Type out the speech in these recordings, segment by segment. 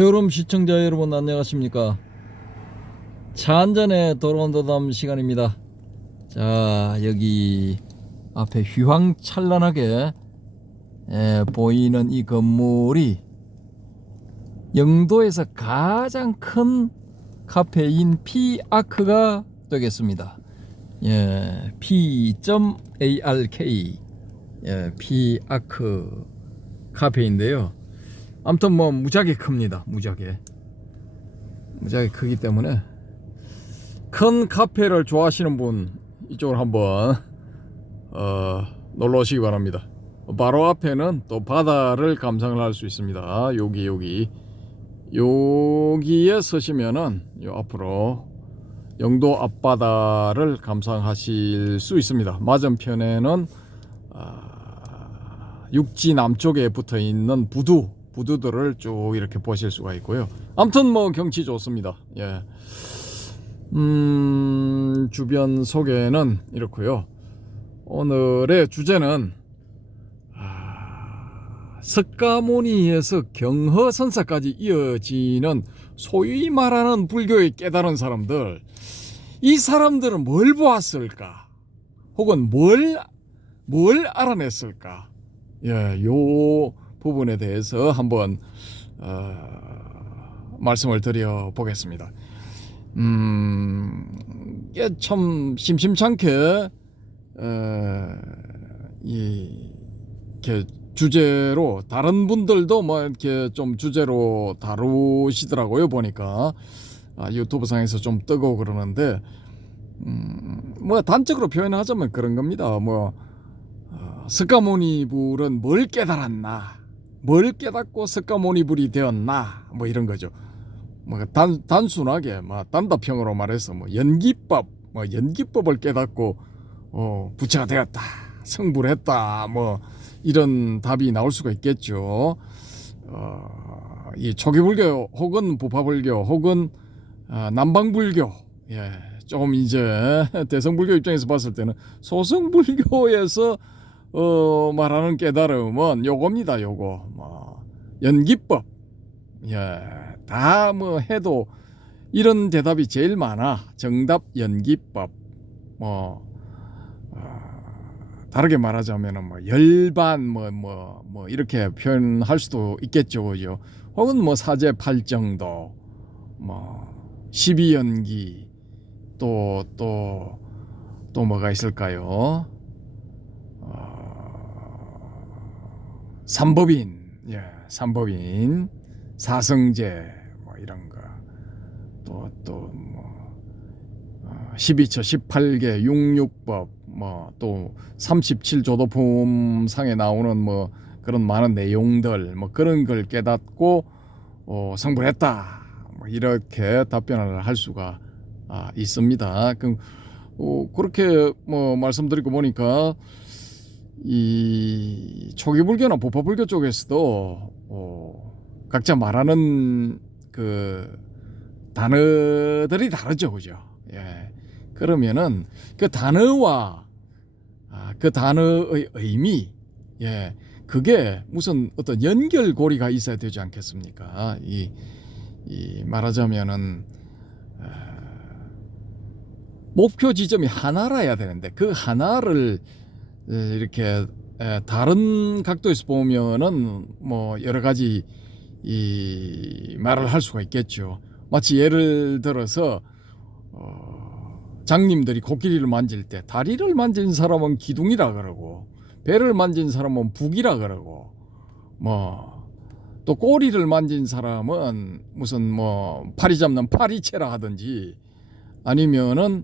여러분 시청자 여러분 안녕하십니까. 차 한잔에 도론도담 시간입니다. 자, 여기 앞에 휘황찬란하게 보이는 이 건물이 영도에서 가장 큰 카페인 P-아크가 되겠습니다. 예, P.ARK P-아크 카페인데요. 아무튼 뭐 무지하게 큽니다. 무지하게 크기 때문에 큰 카페를 좋아하시는 분 이쪽으로 한번 놀러 오시기 바랍니다. 바로 앞에는 또 바다를 감상을 할 수 있습니다. 여기에 서시면은 요 앞으로 영도 앞바다를 감상하실 수 있습니다. 맞은편에는 육지 남쪽에 붙어 있는 부두들을 쭉 이렇게 보실 수가 있고요. 아무튼 뭐 경치 좋습니다. 예. 주변 소개는 이렇고요. 오늘의 주제는 석가모니에서 경허선사까지 이어지는 소위 말하는 불교의 깨달은 사람들, 이 사람들은 뭘 보았을까? 혹은 뭘 알아냈을까? 예, 요 부분에 대해서 한번 말씀을 드려 보겠습니다. 이게 참 심심찮게 이렇게 주제로 다른 분들도 뭐 이렇게 좀 주제로 다루시더라고요. 보니까 유튜브 상에서 좀 뜨고 그러는데 뭐 단적으로 표현하자면 그런 겁니다. 뭐 석가모니 불은 뭘 깨달았나, 뭘 깨닫고 석가모니 불이 되었나, 뭐 이런 거죠. 뭐 단순하게 뭐 단답형으로 말해서 뭐 연기법을 깨닫고 부처가 되었다, 성불했다, 뭐 이런 답이 나올 수가 있겠죠. 이 초기불교 혹은 부파불교 혹은 남방불교, 예, 조금 이제 대성불교 입장에서 봤을 때는 소승불교에서 말하는 깨달음은 요겁니다. 요거 뭐 연기법, 예, 다 뭐 해도 이런 대답이 제일 많아. 정답 연기법. 뭐 다르게 말하자면은 뭐 열반 뭐 이렇게 표현할 수도 있겠죠, 그죠? 혹은 뭐 사제 팔정도, 뭐 십이연기, 또 뭐가 있을까요? 삼법인, 예, 삼법인, 사성제, 뭐 이런 거, 뭐 12처 18개 육육법, 뭐 또 37조도품상에 나오는 뭐 그런 많은 내용들, 뭐 그런 걸 깨닫고 성불했다, 뭐 이렇게 답변을 할 수가 있습니다. 그렇게 뭐 말씀드리고 보니까 이 초기불교나 부파불교 쪽에서도 각자 말하는 그 단어들이 다르죠, 그죠? 예. 그러면은 그 단어와 그 단어의 의미, 예, 그게 무슨 어떤 연결고리가 있어야 되지 않겠습니까? 이 말하자면은 목표 지점이 하나라야 되는데 그 하나를 이렇게 다른 각도에서 보면은 뭐 여러 가지 이 말을 할 수가 있겠죠. 마치 예를 들어서 장님들이 코끼리를 만질 때 다리를 만진 사람은 기둥이라 그러고 배를 만진 사람은 북이라 그러고 뭐 또 꼬리를 만진 사람은 무슨 뭐 파리 잡는 파리채라 하든지 아니면은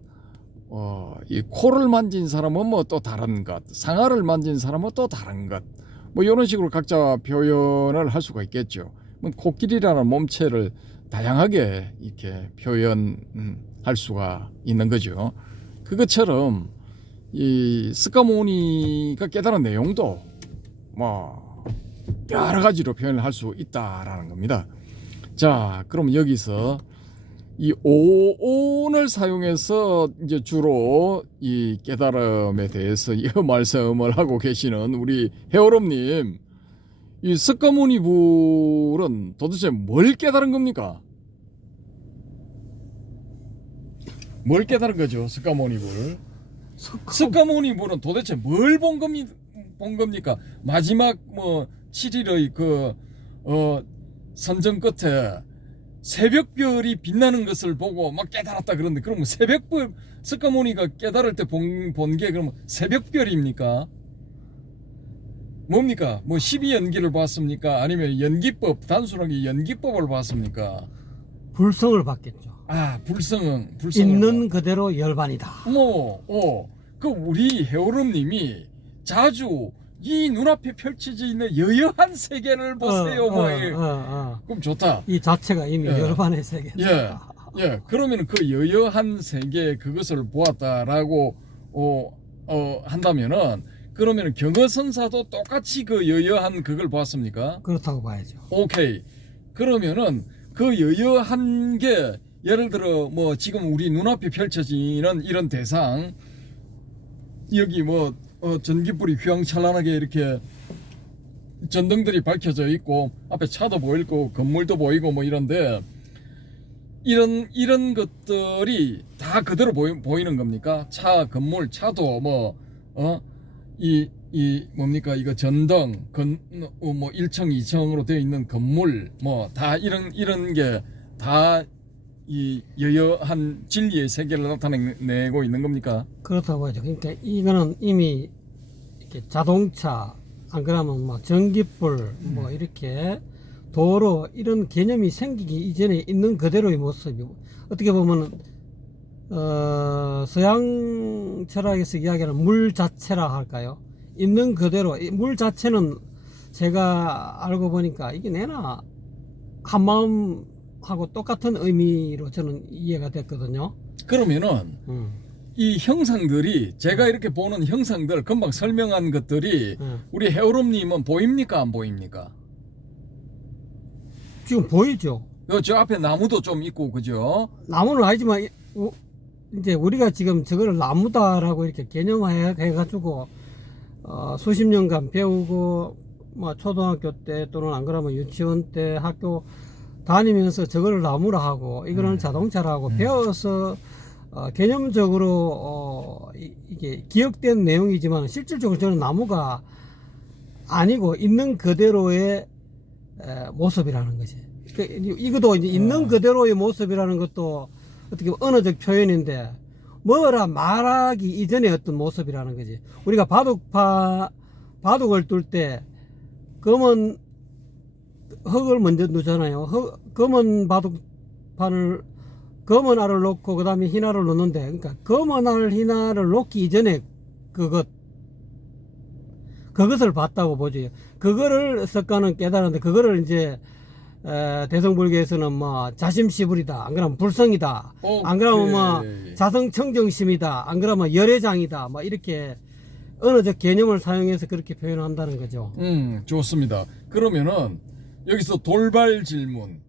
이 코를 만진 사람은 뭐 또 다른 것, 상아를 만진 사람은 또 다른 것, 뭐 이런 식으로 각자 표현을 할 수가 있겠죠. 코끼리라는 몸체를 다양하게 이렇게 표현할 수가 있는 거죠. 그것처럼 이 석가모니가 깨달은 내용도 뭐 여러 가지로 표현을 할 수 있다라는 겁니다. 자, 그럼 여기서 이 오온을 사용해서 이제 주로 이 깨달음에 대해서 이 말씀을 하고 계시는 우리 해오롬님, 이 석가모니불은 도대체 뭘 깨달은 겁니까? 뭘 깨달은 거죠, 석가모니불? 석가모니불은 도대체 뭘 본 겁니까? 마지막 뭐 7일의 그 선정 끝에 새벽별이 빛나는 것을 보고 막 깨달았다 그러는데, 그럼 새벽별, 석가모니가 깨달을 때 본 게 그럼 새벽별입니까? 뭡니까? 뭐 12연기를 봤습니까? 아니면 연기법, 단순하게 연기법을 봤습니까? 불성을 받겠죠. 아, 불성을 있는 그대로 열반이다. 그 우리 해오름님이 자주 이 눈앞에 펼쳐져 있는 여여한 세계를 보세요. 그럼 좋다. 이 자체가 이미 예. 열반의 세계다. 예. 그러면 그 여여한 세계 그것을 보았다라고 한다면은, 그러면 경허선사도 똑같이 그 여여한 그걸 보았습니까? 그렇다고 봐야죠. 오케이. 그러면은 그 여여한 게, 예를 들어 뭐 지금 우리 눈앞에 펼쳐지는 이런 대상, 여기 뭐 전기불이 휘황찬란하게 이렇게 전등들이 밝혀져 있고 앞에 차도 보이고 건물도 보이고 뭐 이런데, 이런 것들이 다 그대로 보이는 겁니까? 차, 건물, 차도 이 뭡니까? 이거 전등, 뭐 1층, 2층으로 되어 있는 건물, 뭐 다 이런 게 다 이 여여한 진리의 세계를 나타내고 있는 겁니까? 그렇다고 봐야죠. 그러니까 이거는 이미 이렇게 자동차, 안 그러면 막 전기불, 뭐 이렇게 도로, 이런 개념이 생기기 이전에 있는 그대로의 모습이고, 어떻게 보면 서양 철학에서 이야기하는 물 자체라 할까요? 있는 그대로, 물 자체는 제가 알고 보니까 이게 내나 한마음하고 똑같은 의미로 저는 이해가 됐거든요. 그러면은 이 형상들이, 제가 이렇게 보는 형상들, 금방 설명한 것들이 우리 해오름님은 보입니까, 안 보입니까? 지금 보이죠? 저 앞에 나무도 좀 있고, 그죠? 나무는 아니지만 이제 우리가 지금 저거를 나무다라고 이렇게 개념화해가지고 수십 년간 배우고, 뭐 초등학교 때 또는 안 그러면 유치원 때 학교 다니면서 저거를 나무라 하고 이거는 자동차라 하고 배워서 개념적으로 이게 기억된 내용이지만, 실질적으로 저는 나무가 아니고 있는 그대로의 모습이라는 거지. 이것도 이제 있는 그대로의 모습이라는 것도 어떻게 보면 언어적 표현인데, 뭐라 말하기 이전의 어떤 모습이라는 거지. 우리가 바둑을 둘 때 검은 흙을 먼저 놓잖아요. 검은 바둑판을, 검은 알을 놓고 그 다음에 흰 알을 놓는데, 그러니까 검은 알, 흰 알을 놓기 이전에 그것을 봤다고 보죠. 그거를 석가는 깨달았는데, 그거를 이제 대성불교에서는 뭐 자심시불이다, 안 그러면 불성이다, 안 그러면 뭐 자성청정심이다, 안 그러면 열애장이다, 뭐 이렇게 언어적 개념을 사용해서 그렇게 표현한다는 거죠. 좋습니다. 그러면은 여기서 돌발 질문,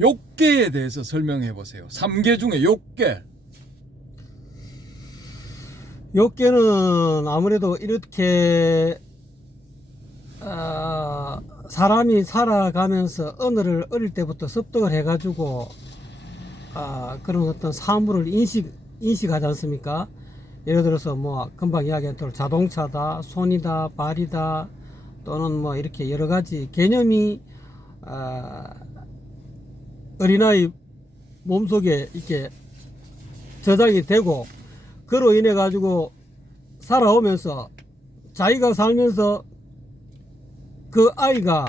욕계에 대해서 설명해 보세요. 3계 중에 욕계. 욕계는 아무래도 이렇게 사람이 살아가면서 언어를 어릴 때부터 습득을 해가지고 그런 어떤 사물을 인식하지 않습니까? 예를 들어서 뭐 금방 이야기한 대로 자동차다, 손이다, 발이다, 또는 뭐 이렇게 여러 가지 개념이 어린아이 몸속에 이렇게 저장이 되고, 그로 인해 가지고 살아오면서 자기가 살면서 그 아이가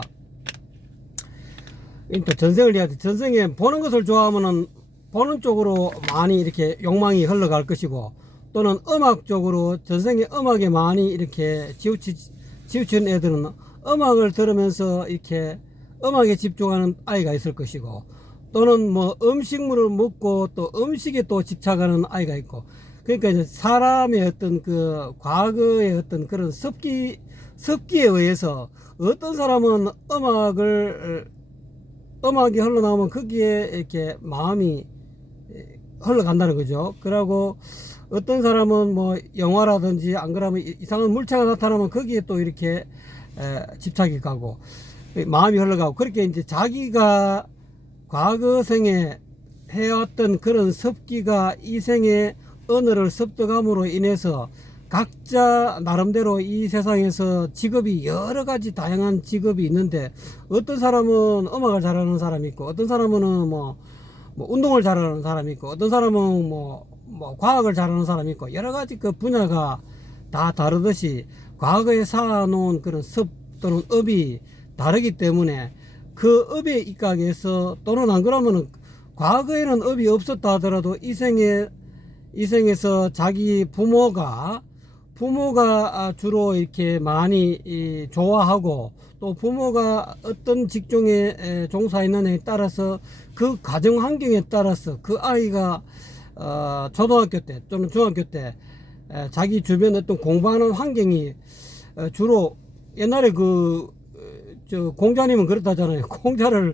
또 전생을 해야 돼. 전생에 보는 것을 좋아하면은 보는 쪽으로 많이 이렇게 욕망이 흘러갈 것이고, 또는 음악 쪽으로 전생에 음악에 많이 이렇게 치우친 애들은 음악을 들으면서 이렇게 음악에 집중하는 아이가 있을 것이고, 또는 뭐 음식물을 먹고 또 음식에 또 집착하는 아이가 있고, 그러니까 이제 사람의 어떤 그 과거의 어떤 그런 습기에 의해서 어떤 사람은 음악이 흘러나오면 거기에 이렇게 마음이 흘러간다는 거죠. 그러고 어떤 사람은 뭐 영화라든지 안 그러면 이상한 물체가 나타나면 거기에 또 이렇게 집착이 가고, 마음이 흘러가고 그렇게 이제 자기가 과거 생에 해왔던 그런 습기가 이 생의 언어를 습득함으로 인해서 각자 나름대로 이 세상에서 직업이 여러 가지 다양한 직업이 있는데 어떤 사람은 음악을 잘하는 사람이 있고 어떤 사람은 뭐 운동을 잘하는 사람이 있고 어떤 사람은 뭐 과학을 잘하는 사람이 있고 여러 가지 그 분야가 다 다르듯이 과거에 쌓아놓은 그런 습 또는 업이 다르기 때문에 그 업에 입각해서 또는 안 그러면은 과거에는 업이 없었다 하더라도 이 생에서 자기 부모가 주로 이렇게 많이 좋아하고 또 부모가 어떤 직종에 종사했느냐에 따라서 그 가정 환경에 따라서 그 아이가 초등학교 때 또는 중학교 때 자기 주변 어떤 공부하는 환경이 주로 옛날에 저 공자님은 그렇다잖아요. 공자를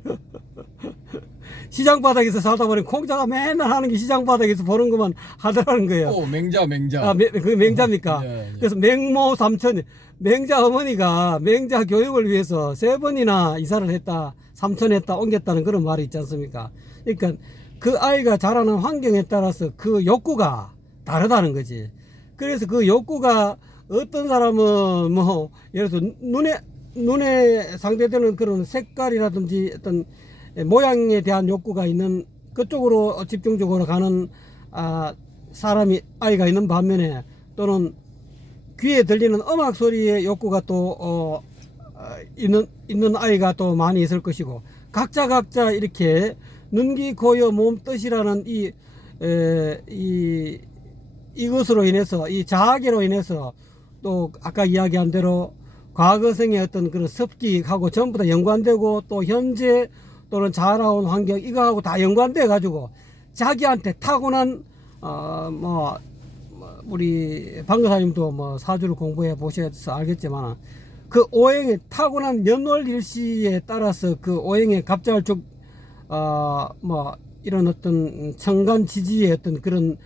시장 바닥에서 살다 보니 공자가 맨날 하는 게 시장 바닥에서 보는 것만 하더라는 거예요. 오, 맹자. 그 맹자입니까? 예. 그래서 맹모 삼천, 맹자 어머니가 맹자 교육을 위해서 3번이나 이사를 했다, 삼천했다, 옮겼다는 그런 말이 있지 않습니까? 그러니까 그 아이가 자라는 환경에 따라서 그 욕구가 다르다는 거지. 그래서 그 욕구가 어떤 사람은 뭐 예를 들어서 눈에 상대되는 그런 색깔이라든지 어떤 모양에 대한 욕구가 있는 그쪽으로 집중적으로 가는 아이가 있는 반면에 또는 귀에 들리는 음악 소리의 욕구가 또 있는 아이가 또 많이 있을 것이고 각자 이렇게 눈, 귀, 코, 여, 몸, 뜻이라는 이것으로 인해서 이 자아계로 인해서 또 아까 이야기한 대로 과거생의 어떤 그런 습기하고 전부 다 연관되고 또 현재 또는 자라온 환경 이거하고 다 연관돼 가지고 자기한테 타고난 우리 방교사님도 사주를 공부해 보셔서 알겠지만 그 오행의 타고난 년월일시에 따라서 그 오행의 갑잘축 이런 어떤 천간지지의 어떤 그런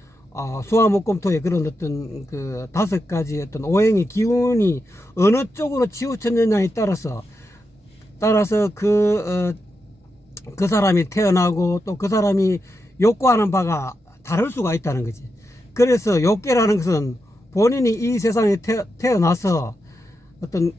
수화목금토의 그런 어떤 그 5가지 어떤 오행의 기운이 어느 쪽으로 치우쳤느냐에 따라서 그 사람이 태어나고 또 그 사람이 욕구하는 바가 다를 수가 있다는 거지. 그래서 욕계라는 것은 본인이 이 세상에 태어나서 어떤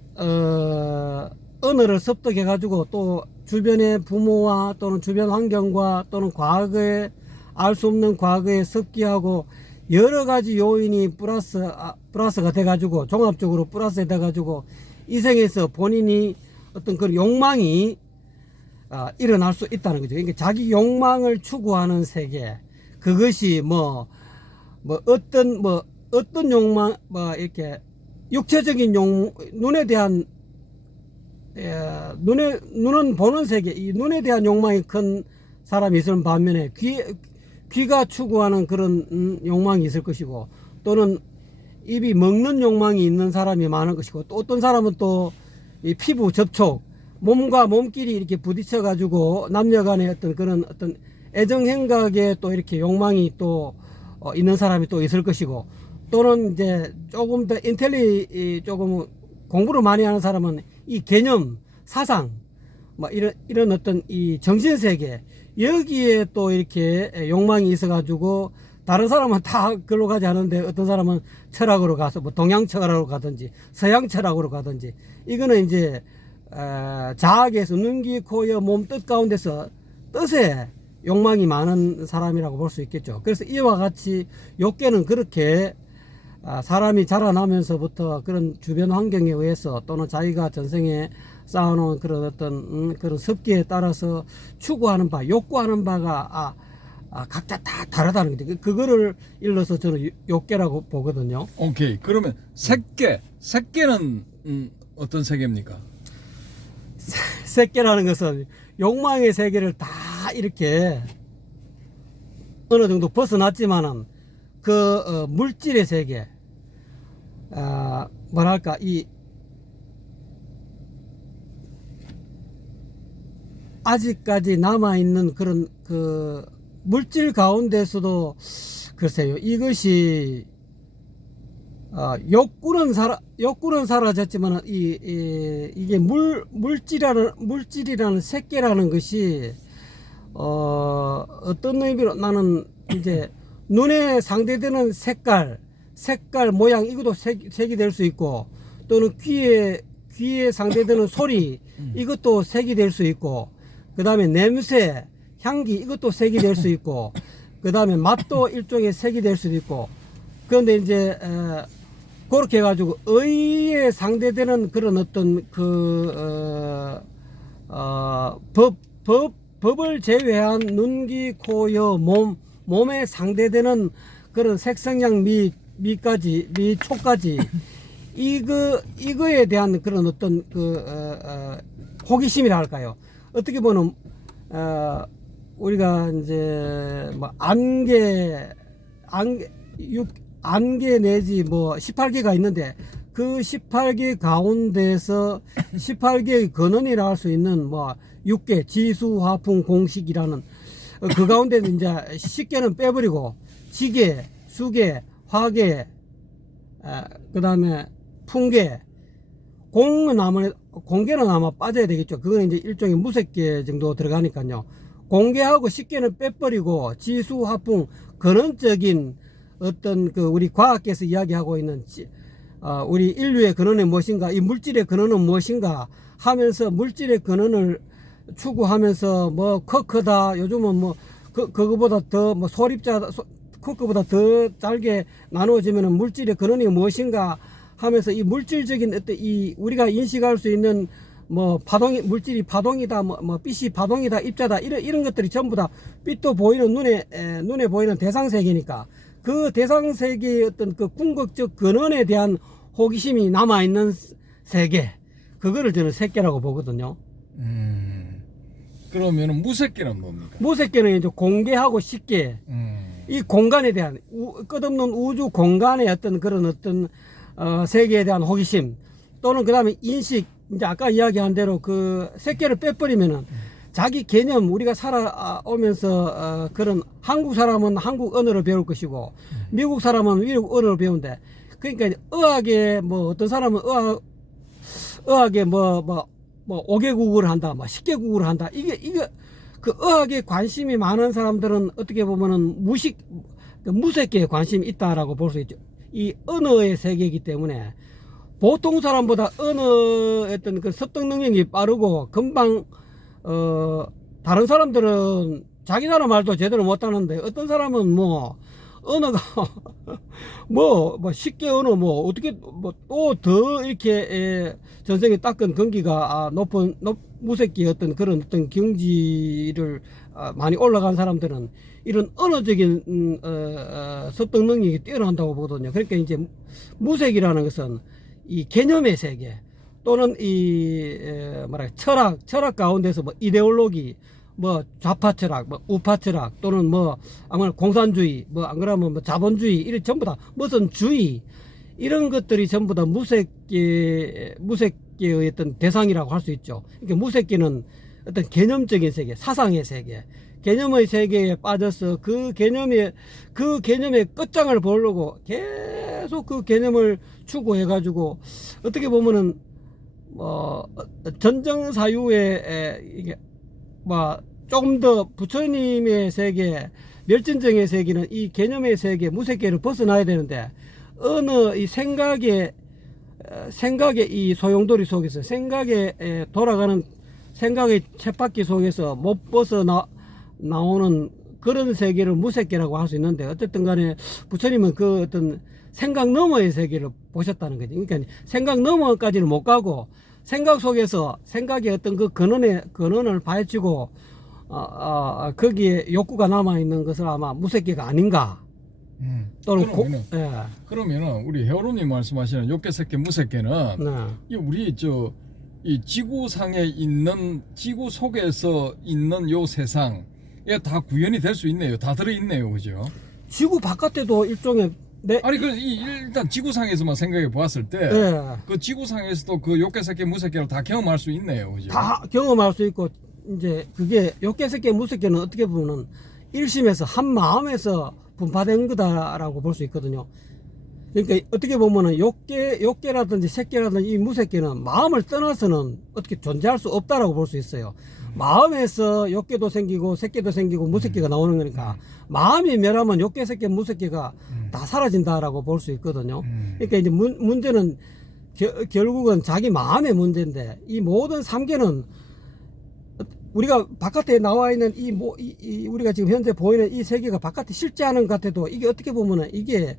언어를 습득해 가지고 또 주변의 부모와 또는 주변 환경과 또는 과거에 알 수 없는 과거의 습기하고 여러 가지 요인이 플러스가 돼 가지고 종합적으로 플러스가 돼 가지고 이 생에서 본인이 어떤 그런 욕망이 일어날 수 있다는 거죠. 그러니까 자기 욕망을 추구하는 세계, 그것이 어떤 욕망, 이렇게 육체적인 눈에 대한 눈은 보는 세계, 이 눈에 대한 욕망이 큰 사람이 있을 반면에 귀가 추구하는 그런 욕망이 있을 것이고 또는 입이 먹는 욕망이 있는 사람이 많을 것이고 또 어떤 사람은 또 이 피부 접촉, 몸과 몸끼리 이렇게 부딪혀 가지고 남녀간의 어떤 애정 행각에 또 이렇게 욕망이 또 있는 사람이 또 있을 것이고 또는 이제 조금 더 조금 공부를 많이 하는 사람은 이 개념, 사상, 이런 어떤 이 정신세계 여기에 또 이렇게 욕망이 있어 가지고 다른 사람은 다 그걸로 가지 않은데 어떤 사람은 철학으로 가서 동양 철학으로 가든지 서양 철학으로 가든지 이거는 이제 자학에서 눈, 귀, 코, 여, 몸, 뜻 가운데서 뜻에 욕망이 많은 사람이라고 볼 수 있겠죠. 그래서 이와 같이 욕계는 그렇게 사람이 자라나면서부터 그런 주변 환경에 의해서 또는 자기가 전생에 쌓아놓은 그런 어떤 그런 습기에 따라서 추구하는 바, 욕구하는 바가 각자 다 다르다는 거죠. 그거를 일러서 저는 욕계라고 보거든요. 오케이. 그러면 색계는 어떤 세계입니까? 색계라는 것은 욕망의 세계를 다 이렇게 어느 정도 벗어났지만은 그 물질의 세계, 뭐랄까 이 아직까지 남아있는 그런 그 물질 가운데서도 글쎄요 이것이 욕구는 사라졌지만 이게 물질이라는 색계라는 것이 어떤 의미로 나는 이제 눈에 상대되는 색깔 모양 이것도 색이 될 수 있고 또는 귀에 상대되는 소리 이것도 색이 될 수 있고 그 다음에 냄새 향기 이것도 색이 될 수 있고 그 다음에 맛도 일종의 색이 될 수도 있고 그런데 이제 그렇게 해가지고 의에 상대되는 그런 어떤 법을 제외한 눈, 귀, 코, 여, 몸에 상대되는 그런 색성향 미까지 미초까지 이거에 대한 그런 어떤 호기심이라 할까요? 어떻게 보면 우리가 이제 뭐 안개 내지 뭐 18개가 있는데 그 18개 가운데서 18개의 근원이라 할 수 있는 뭐 6개 지수 화풍 공식이라는 그 가운데는 이제 10개는 빼버리고 지계, 수계, 화계, 그 다음에 풍계, 공계는 아마 빠져야 되겠죠. 그건 이제 일종의 무색계 정도 들어가니까요. 공계하고 10개는 빼버리고 지수, 화풍, 근원적인 어떤 우리 과학계에서 이야기하고 있는 우리 인류의 근원은 무엇인가, 이 물질의 근원은 무엇인가 하면서 물질의 근원을 추구하면서 뭐 크다 요즘은 뭐 그거보다 더 뭐 소립자 크보다 더 짧게 나누어지면은 물질의 근원이 무엇인가 하면서 이 물질적인 어떤 이 우리가 인식할 수 있는 뭐 물질이 파동이다 뭐 빛이 파동이다 입자다 이런 것들이 전부 다 빛도 보이는 눈에 보이는 대상 세계니까 그 대상 세계의 어떤 그 궁극적 근원에 대한 호기심이 남아 있는 세계 그거를 저는 색계라고 보거든요. 그러면은 무색계는 뭡니까? 무색계는 이제 공계하고 식계 이 공간에 대한 끝없는 우주 공간의 어떤 그런 어떤 세계에 대한 호기심 또는 그 다음에 인식 이제 아까 이야기한 대로 그 색계를 빼버리면은 자기 개념 우리가 살아오면서 그런 한국 사람은 한국 언어를 배울 것이고 미국 사람은 미국 언어를 배운대. 그러니까 의학에 뭐 어떤 사람은 의학에 뭐 5개국어를 한다, 뭐 10개국어를 한다. 이게 그 의학에 관심이 많은 사람들은 어떻게 보면은 무색계에 관심이 있다라고 볼 수 있죠. 이 언어의 세계이기 때문에 보통 사람보다 언어의 어떤 그 습득 능력이 빠르고 금방 다른 사람들은 자기 나라 말도 제대로 못하는데 어떤 사람은 뭐 언어가 뭐 10개 언어 뭐 어떻게 뭐 또 더 이렇게 전생에 닦은根기가 높은 무색기 어떤 그런 어떤 경지를 많이 올라간 사람들은 이런 언어적인 습득 능력이 뛰어난다고 보거든요. 그러니까 이제 무색이라는 것은 이 개념의 세계 또는 이 철학 가운데서 뭐 이데올로기 뭐 좌파 철학, 뭐 우파 철학 또는 뭐 아마 공산주의, 뭐 안 그러면 뭐 자본주의 이런 전부 다 무슨 주의 이런 것들이 전부 다 무색계의 어떤 대상이라고 할 수 있죠. 그러니까 무색계는 어떤 개념적인 세계, 사상의 세계, 개념의 세계에 빠져서 그 개념의 끝장을 보려고 계속 그 개념을 추구해가지고 어떻게 보면은 전정 사유에 이게 뭐 조금 더 부처님의 세계, 멸진정의 세계는 이 개념의 세계, 무색계를 벗어나야 되는데 어느 이 생각의 이 소용돌이 속에서 생각에 돌아가는 생각의 쳇바퀴 속에서 못 나오는 그런 세계를 무색계라고 할 수 있는데 어쨌든 간에 부처님은 그 어떤 생각 너머의 세계를 보셨다는 거죠. 그러니까 생각 너머까지는 못 가고 생각 속에서 생각의 어떤 그 근원을 파헤치고 거기에 욕구가 남아 있는 것을 아마 무색계가 아닌가. 또는 그러면은 우리 회원님 말씀하시는 욕계색계 무색계는 이 우리 이 지구상에 있는 지구 속에서 있는 요 세상에 다 구현이 될 수 있네요. 다 들어 있네요, 그죠? 지구 바깥에도 일종의 아니 일단 지구상에서만 생각해 보았을 때 그 지구상에서도 그 욕계색계 무색계를 다 경험할 수 있네요, 그죠? 다 경험할 수 있고 이제 그게 욕계색계 무색계는 어떻게 보면 일심에서 한 마음에서 분파된 거다라고 볼 수 있거든요. 그러니까 어떻게 보면은 욕계라든지 새끼라든지 이 무새끼는 마음을 떠나서는 어떻게 존재할 수 없다라고 볼 수 있어요. 마음에서 욕계도 생기고 새끼도 생기고 무새끼가 나오는 거니까 마음이 멸하면 욕계, 새끼, 무새끼가 다 사라진다라고 볼 수 있거든요. 그러니까 이제 문제는 결국은 자기 마음의 문제인데 이 모든 삼계는 우리가 바깥에 나와 있는 우리가 지금 현재 보이는 이 세계가 바깥에 실제하는 것 같아도 이게 어떻게 보면은 이게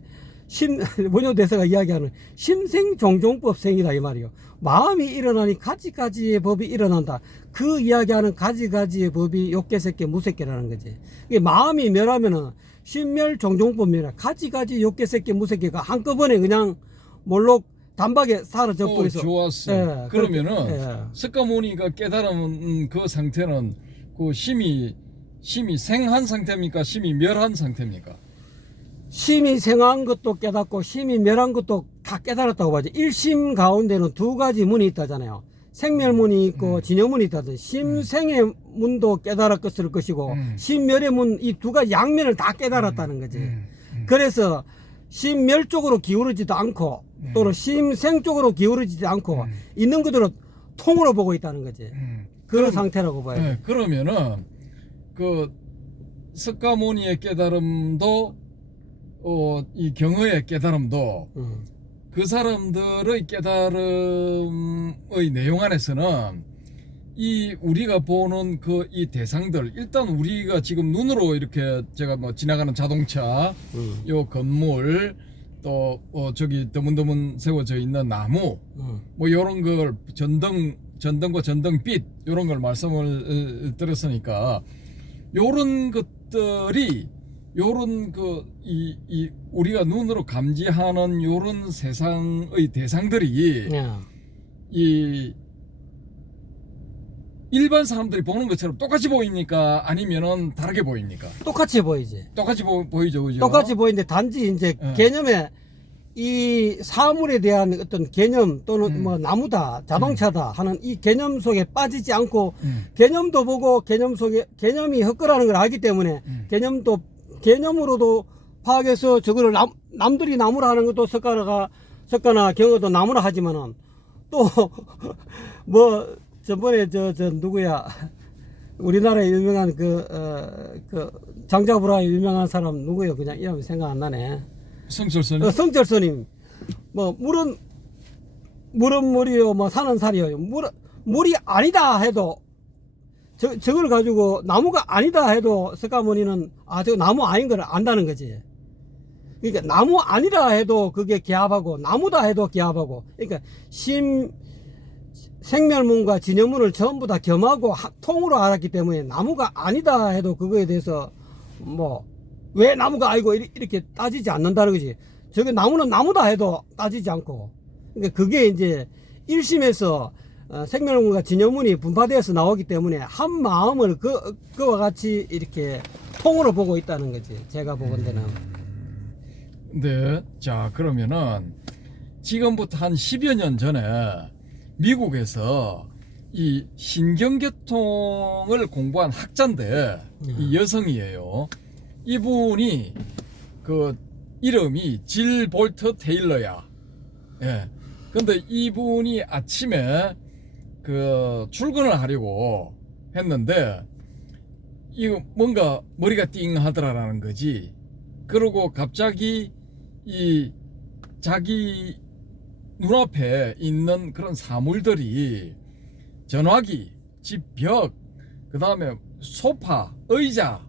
원효대사가 이야기하는 심생종종법생이다 이 말이요. 마음이 일어나니 가지가지의 법이 일어난다. 그 이야기하는 가지가지의 법이 욕계새끼 무새끼라는 거지. 이게 마음이 멸하면은 심멸종종법이라 가지가지 욕계새끼 무새끼가 한꺼번에 그냥 몰록 단박에 사라져 버려서. 좋았어. 예, 그러면은 석가모니가 깨달은 그 상태는 그 심이 생한 상태입니까? 심이 멸한 상태입니까? 심이 생한 것도 깨닫고 심이 멸한 것도 다 깨달았다고 봐야지. 일심 가운데는 두 가지 문이 있다잖아요. 생멸문이 있고 진여문이 있다든. 심생의 문도 깨달았을 것이고 심멸의 문, 이 두 가지 양면을 다 깨달았다는 거지. 그래서 심멸 쪽으로 기울어지도 않고 또는 심생 쪽으로 기울어지지 않고 있는 그대로 통으로 보고 있다는 거지. 그런 상태라고 봐야 돼. 네, 그러면은 그 석가모니의 깨달음도 이 경어의 깨달음도 그 사람들의 깨달음의 내용 안에서는 이 우리가 보는 그 이 대상들, 일단 우리가 지금 눈으로 이렇게 제가 뭐 지나가는 자동차, 요 건물, 또 저기 드문드문 세워져 있는 나무, 뭐 요런 걸 전등과 전등빛 요런 걸 말씀을 드렸으니까 요런 것들이 요런 이 우리가 눈으로 감지하는 요런 세상의 대상들이 이 일반 사람들이 보는 것처럼 똑같이 보입니까? 아니면은 다르게 보입니까? 똑같이 보이지. 똑같이 보이죠, 그죠? 똑같이 보이는데 단지 이제 개념에 이 사물에 대한 어떤 개념 또는 뭐 나무다, 자동차다 하는 이 개념 속에 빠지지 않고 개념도 보고 개념 속에 개념이 헛거라는 걸 알기 때문에 개념으로도 파악해서 저거를 남들이 나무라 하는 것도 석가나 경어도 나무라 하지만은 또 뭐 저번에 저 누구야 우리나라에 유명한 그 장자부라에 유명한 사람 누구요? 그냥 이름이 생각 안 나네. 성철스님. 성철스님. 뭐 물은 물이요, 뭐 산은 살이요. 물이 아니다 해도 저걸 가지고 나무가 아니다 해도 석가모니는 저 나무 아닌 걸 안다는 거지. 그러니까 나무 아니라 해도 그게 기합하고 나무다 해도 기합하고. 그러니까 생멸문과 진여문을 전부 다 겸하고 통으로 알았기 때문에 나무가 아니다 해도 그거에 대해서 뭐 왜 나무가 아니고 이렇게 따지지 않는다는 거지. 저게 나무는 나무다 해도 따지지 않고. 그러니까 그게 이제 1심에서 생멸문과 진여문이 분파되어서 나오기 때문에 한 마음을 그와 같이 이렇게 통으로 보고 있다는 거지. 제가 보건대는. 네. 자, 그러면은 지금부터 한 10여 년 전에 미국에서 이 신경계통을 공부한 학자인데 이 여성이에요. 이분이 그 이름이 질 볼트 테일러야. 예. 근데 이분이 아침에 그 출근을 하려고 했는데 이거 뭔가 머리가 띵 하더라라는 거지. 그러고 갑자기 이 자기 눈앞에 있는 그런 사물들이 전화기, 집 벽, 그 다음에 소파, 의자,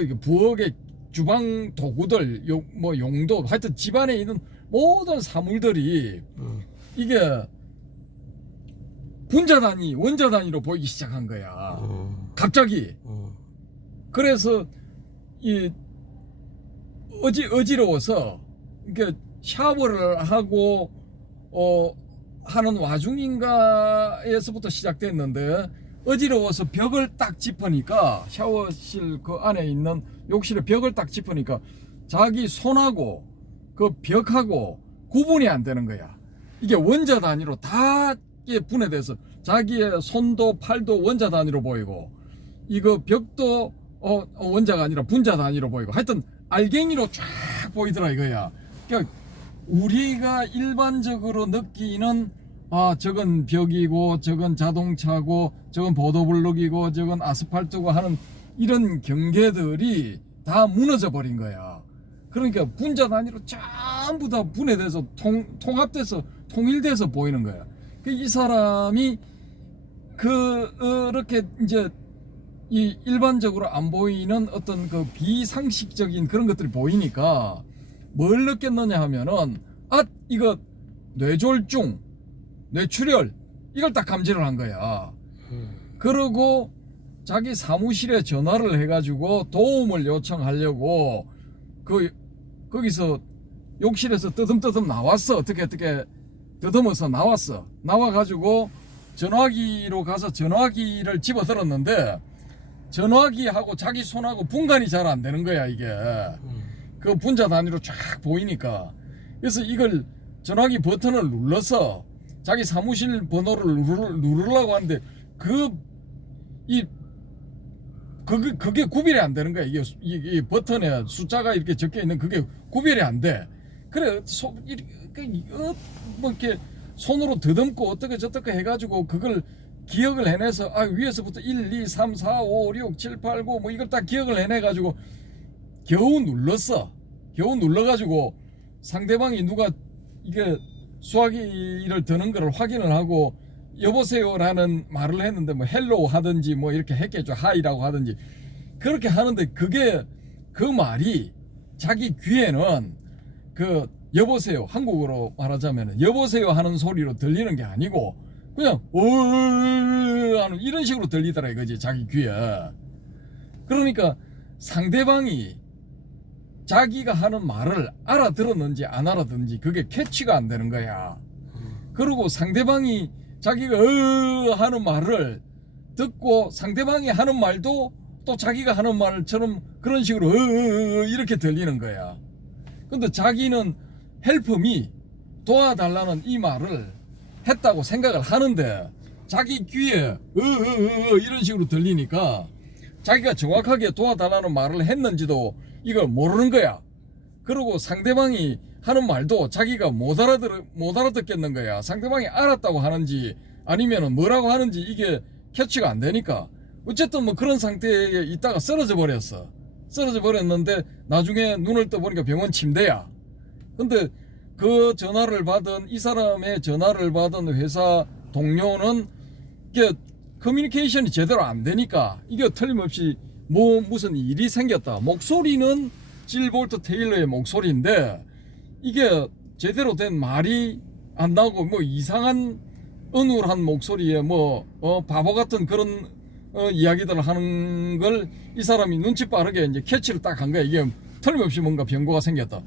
이게 부엌의 주방 도구들, 용도, 하여튼 집안에 있는 모든 사물들이 이게 분자 단위, 원자 단위로 보이기 시작한 거야. 갑자기. 그래서 이 어지러워서 이게 샤워를 하고 하는 와중인가에서부터 시작됐는데 어지러워서 벽을 딱 짚으니까 샤워실 그 안에 있는 욕실의 벽을 딱 짚으니까 자기 손하고 그 벽하고 구분이 안 되는 거야. 이게 원자 단위로 다 분해돼서 자기의 손도 팔도 원자 단위로 보이고 이거 벽도 원자가 아니라 분자 단위로 보이고 하여튼 알갱이로 쫙 보이더라 이거야. 그러니까 우리가 일반적으로 느끼는 저건 벽이고 저건 자동차고 저건 보도블록이고 저건 아스팔트고 하는 이런 경계들이 다 무너져 버린 거야. 그러니까 분자 단위로 전부 다 분해돼서 통합돼서 통일돼서 보이는 거야. 이 사람이 그렇게 이제 이 일반적으로 안 보이는 어떤 그 비상식적인 그런 것들이 보이니까 뭘 느꼈느냐 하면은 이거 뇌졸중, 뇌출혈 이걸 딱 감지를 한 거야. 그러고 자기 사무실에 전화를 해가지고 도움을 요청하려고 거기서 욕실에서 뜨듬뜨듬 나왔어. 어떻게 더듬어서 나왔어. 나와가지고 전화기로 가서 전화기를 집어들었는데 전화기하고 자기 손하고 분간이 잘 안 되는 거야 이게. 그 분자 단위로 쫙 보이니까. 그래서 이걸 전화기 버튼을 눌러서 자기 사무실 번호를 누르려고 하는데 그게 구별이 안 되는 거야. 이게 버튼에 숫자가 이렇게 적혀 있는 그게 구별이 안 돼. 그래 뭐 이렇게 손으로 더듬고 어떻게 저떻게 해가지고 그걸 기억을 해내서 위에서부터 1, 2, 3, 4, 5, 6, 7, 8, 9 뭐 이걸 딱 기억을 해내가지고 겨우 눌러가지고 상대방이 누가 이게 수화기를 드는 걸 확인을 하고 여보세요라는 말을 했는데 뭐 헬로우 하든지 뭐 이렇게 했겠죠. 하이라고 하든지 그렇게 하는데 그 말이 자기 귀에는 그 여보세요, 한국어로 말하자면 여보세요 하는 소리로 들리는 게 아니고 그냥 하는 이런 식으로 들리더라 이거지 자기 귀에. 그러니까 상대방이 자기가 하는 말을 알아들었는지 안 알아듣는지 그게 캐치가 안 되는 거야. 그리고 상대방이 자기가 하는 말을 듣고 상대방이 하는 말도 또 자기가 하는 말처럼 그런 식으로 이렇게 들리는 거야. 근데 자기는 헬프미 도와달라는 이 말을 했다고 생각을 하는데 자기 귀에 이런 식으로 들리니까 자기가 정확하게 도와달라는 말을 했는지도 이걸 모르는 거야. 그리고 상대방이 하는 말도 자기가 못 알아듣겠는 거야. 상대방이 알았다고 하는지 아니면 뭐라고 하는지 이게 캐치가 안 되니까 어쨌든 뭐 그런 상태에 있다가 쓰러져 버렸는데 나중에 눈을 떠보니까 병원 침대야. 근데 그 전화를 받은 이 사람의 전화를 받은 회사 동료는 이게 커뮤니케이션이 제대로 안 되니까 이게 틀림없이 무슨 일이 생겼다. 목소리는 질 볼트 테일러의 목소리인데 이게 제대로 된 말이 안 나오고 뭐 이상한 은울한 목소리에 바보 같은 그런 이야기들을 하는 걸 이 사람이 눈치 빠르게 이제 캐치를 딱 한 거야. 이게 틀림없이 뭔가 변고가 생겼다.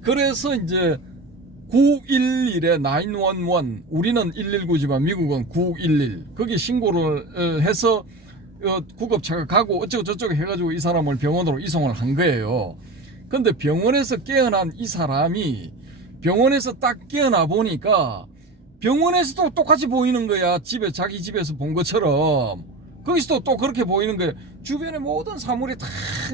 그래서 이제 911에 911 우리는 119지만 미국은 911 거기 신고를 해서 구급차가 가고 어쩌고 저쩌고 해가지고 이 사람을 병원으로 이송을 한 거예요. 근데 병원에서 깨어난 이 사람이 병원에서 딱 깨어나 보니까 병원에서도 똑같이 보이는 거야. 자기 집에서 본 것처럼 거기서도 또 그렇게 보이는 거야. 주변에 모든 사물이 다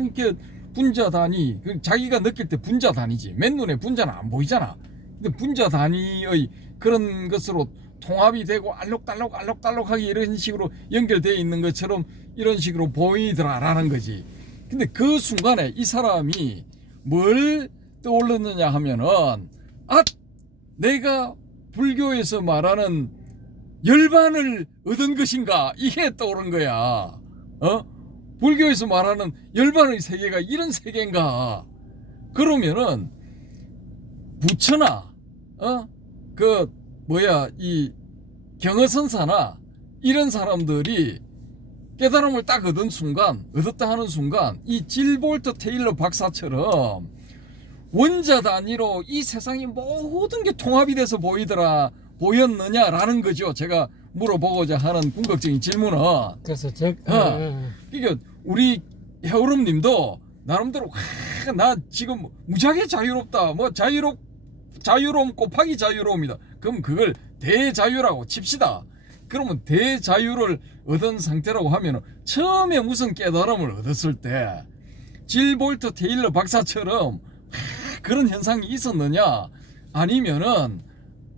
이렇게 분자 단위, 자기가 느낄 때 분자 단위지. 맨눈에 분자는 안 보이잖아. 근데 분자 단위의 그런 것으로 통합이 되고 알록달록하게 이런 식으로 연결되어 있는 것처럼 이런 식으로 보이더라라는 거지. 근데 그 순간에 이 사람이 뭘 떠올랐느냐 하면은 내가 불교에서 말하는 열반을 얻은 것인가 이게 떠오른 거야. 불교에서 말하는 열반의 세계가 이런 세계인가. 그러면은 부처나 이 경허선사나 이런 사람들이 깨달음을 딱 얻었다 하는 순간 이 질 볼트 테일러 박사처럼 원자 단위로 이 세상이 모든 게 통합이 돼서 보였느냐라는 거죠. 제가 물어보고자 하는 궁극적인 질문은. 그래서 그러니까 우리 해오름 님도 나름대로 나 지금 무지하게 자유롭다. 자유로움 곱하기 자유로움이다. 그럼 그걸 대자유라고 칩시다. 그러면 대자유를 얻은 상태라고 하면 처음에 무슨 깨달음을 얻었을 때 질 볼트 테일러 박사처럼 그런 현상이 있었느냐 아니면은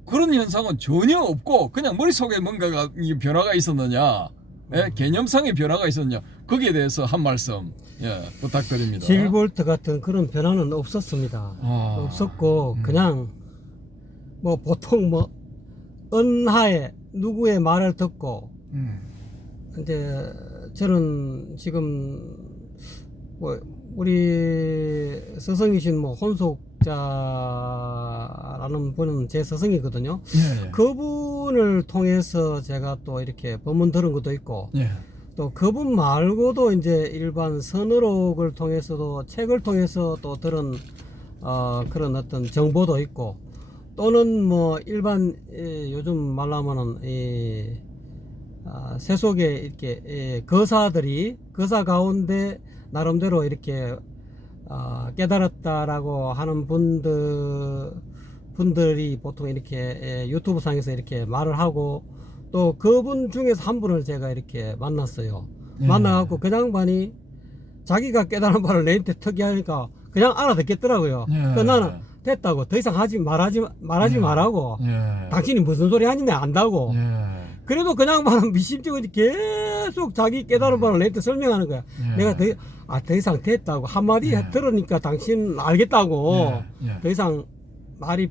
그런 현상은 전혀 없고 그냥 머릿속에 뭔가가 이 변화가 있었느냐 예? 개념상의 변화가 있었느냐 거기에 대해서 한 말씀 예, 부탁드립니다. 질볼트 같은 그런 변화는 없었습니다. 없었고 그냥 뭐 보통 뭐 은하에 누구의 말을 듣고 이제 저는 지금 뭐 우리 스승이신 뭐 혼속자라는 분은 제 스승이거든요. 예, 예. 그분을 통해서 제가 또 이렇게 법문 들은 것도 있고 예. 또 그분 말고도 이제 일반 서너록을 통해서도 책을 통해서 또 들은 그런 어떤 정보도 있고 또는 뭐 일반 요즘 말하면은 세속에 이렇게 거사들이 거사 가운데 나름대로 이렇게 깨달았다라고 하는 분들이 보통 이렇게 유튜브 상에서 이렇게 말을 하고 또 그분 중에서 한 분을 제가 이렇게 만났어요. 만나갖고 그 양반이 자기가 깨달은 바를 내한테 특이하니까 그냥 알아듣겠더라고요. 그래서 나는 됐다고 더 이상 말하지 말라고 당신이 무슨 소리 하는지 안다고. 그래도 그 양반은 미심쩍어 계속 자기 깨달은 바를 내한테 설명하는 거야. 내가 더 이상 됐다고 한마디 들으니까 당신 알겠다고. 더 이상 말이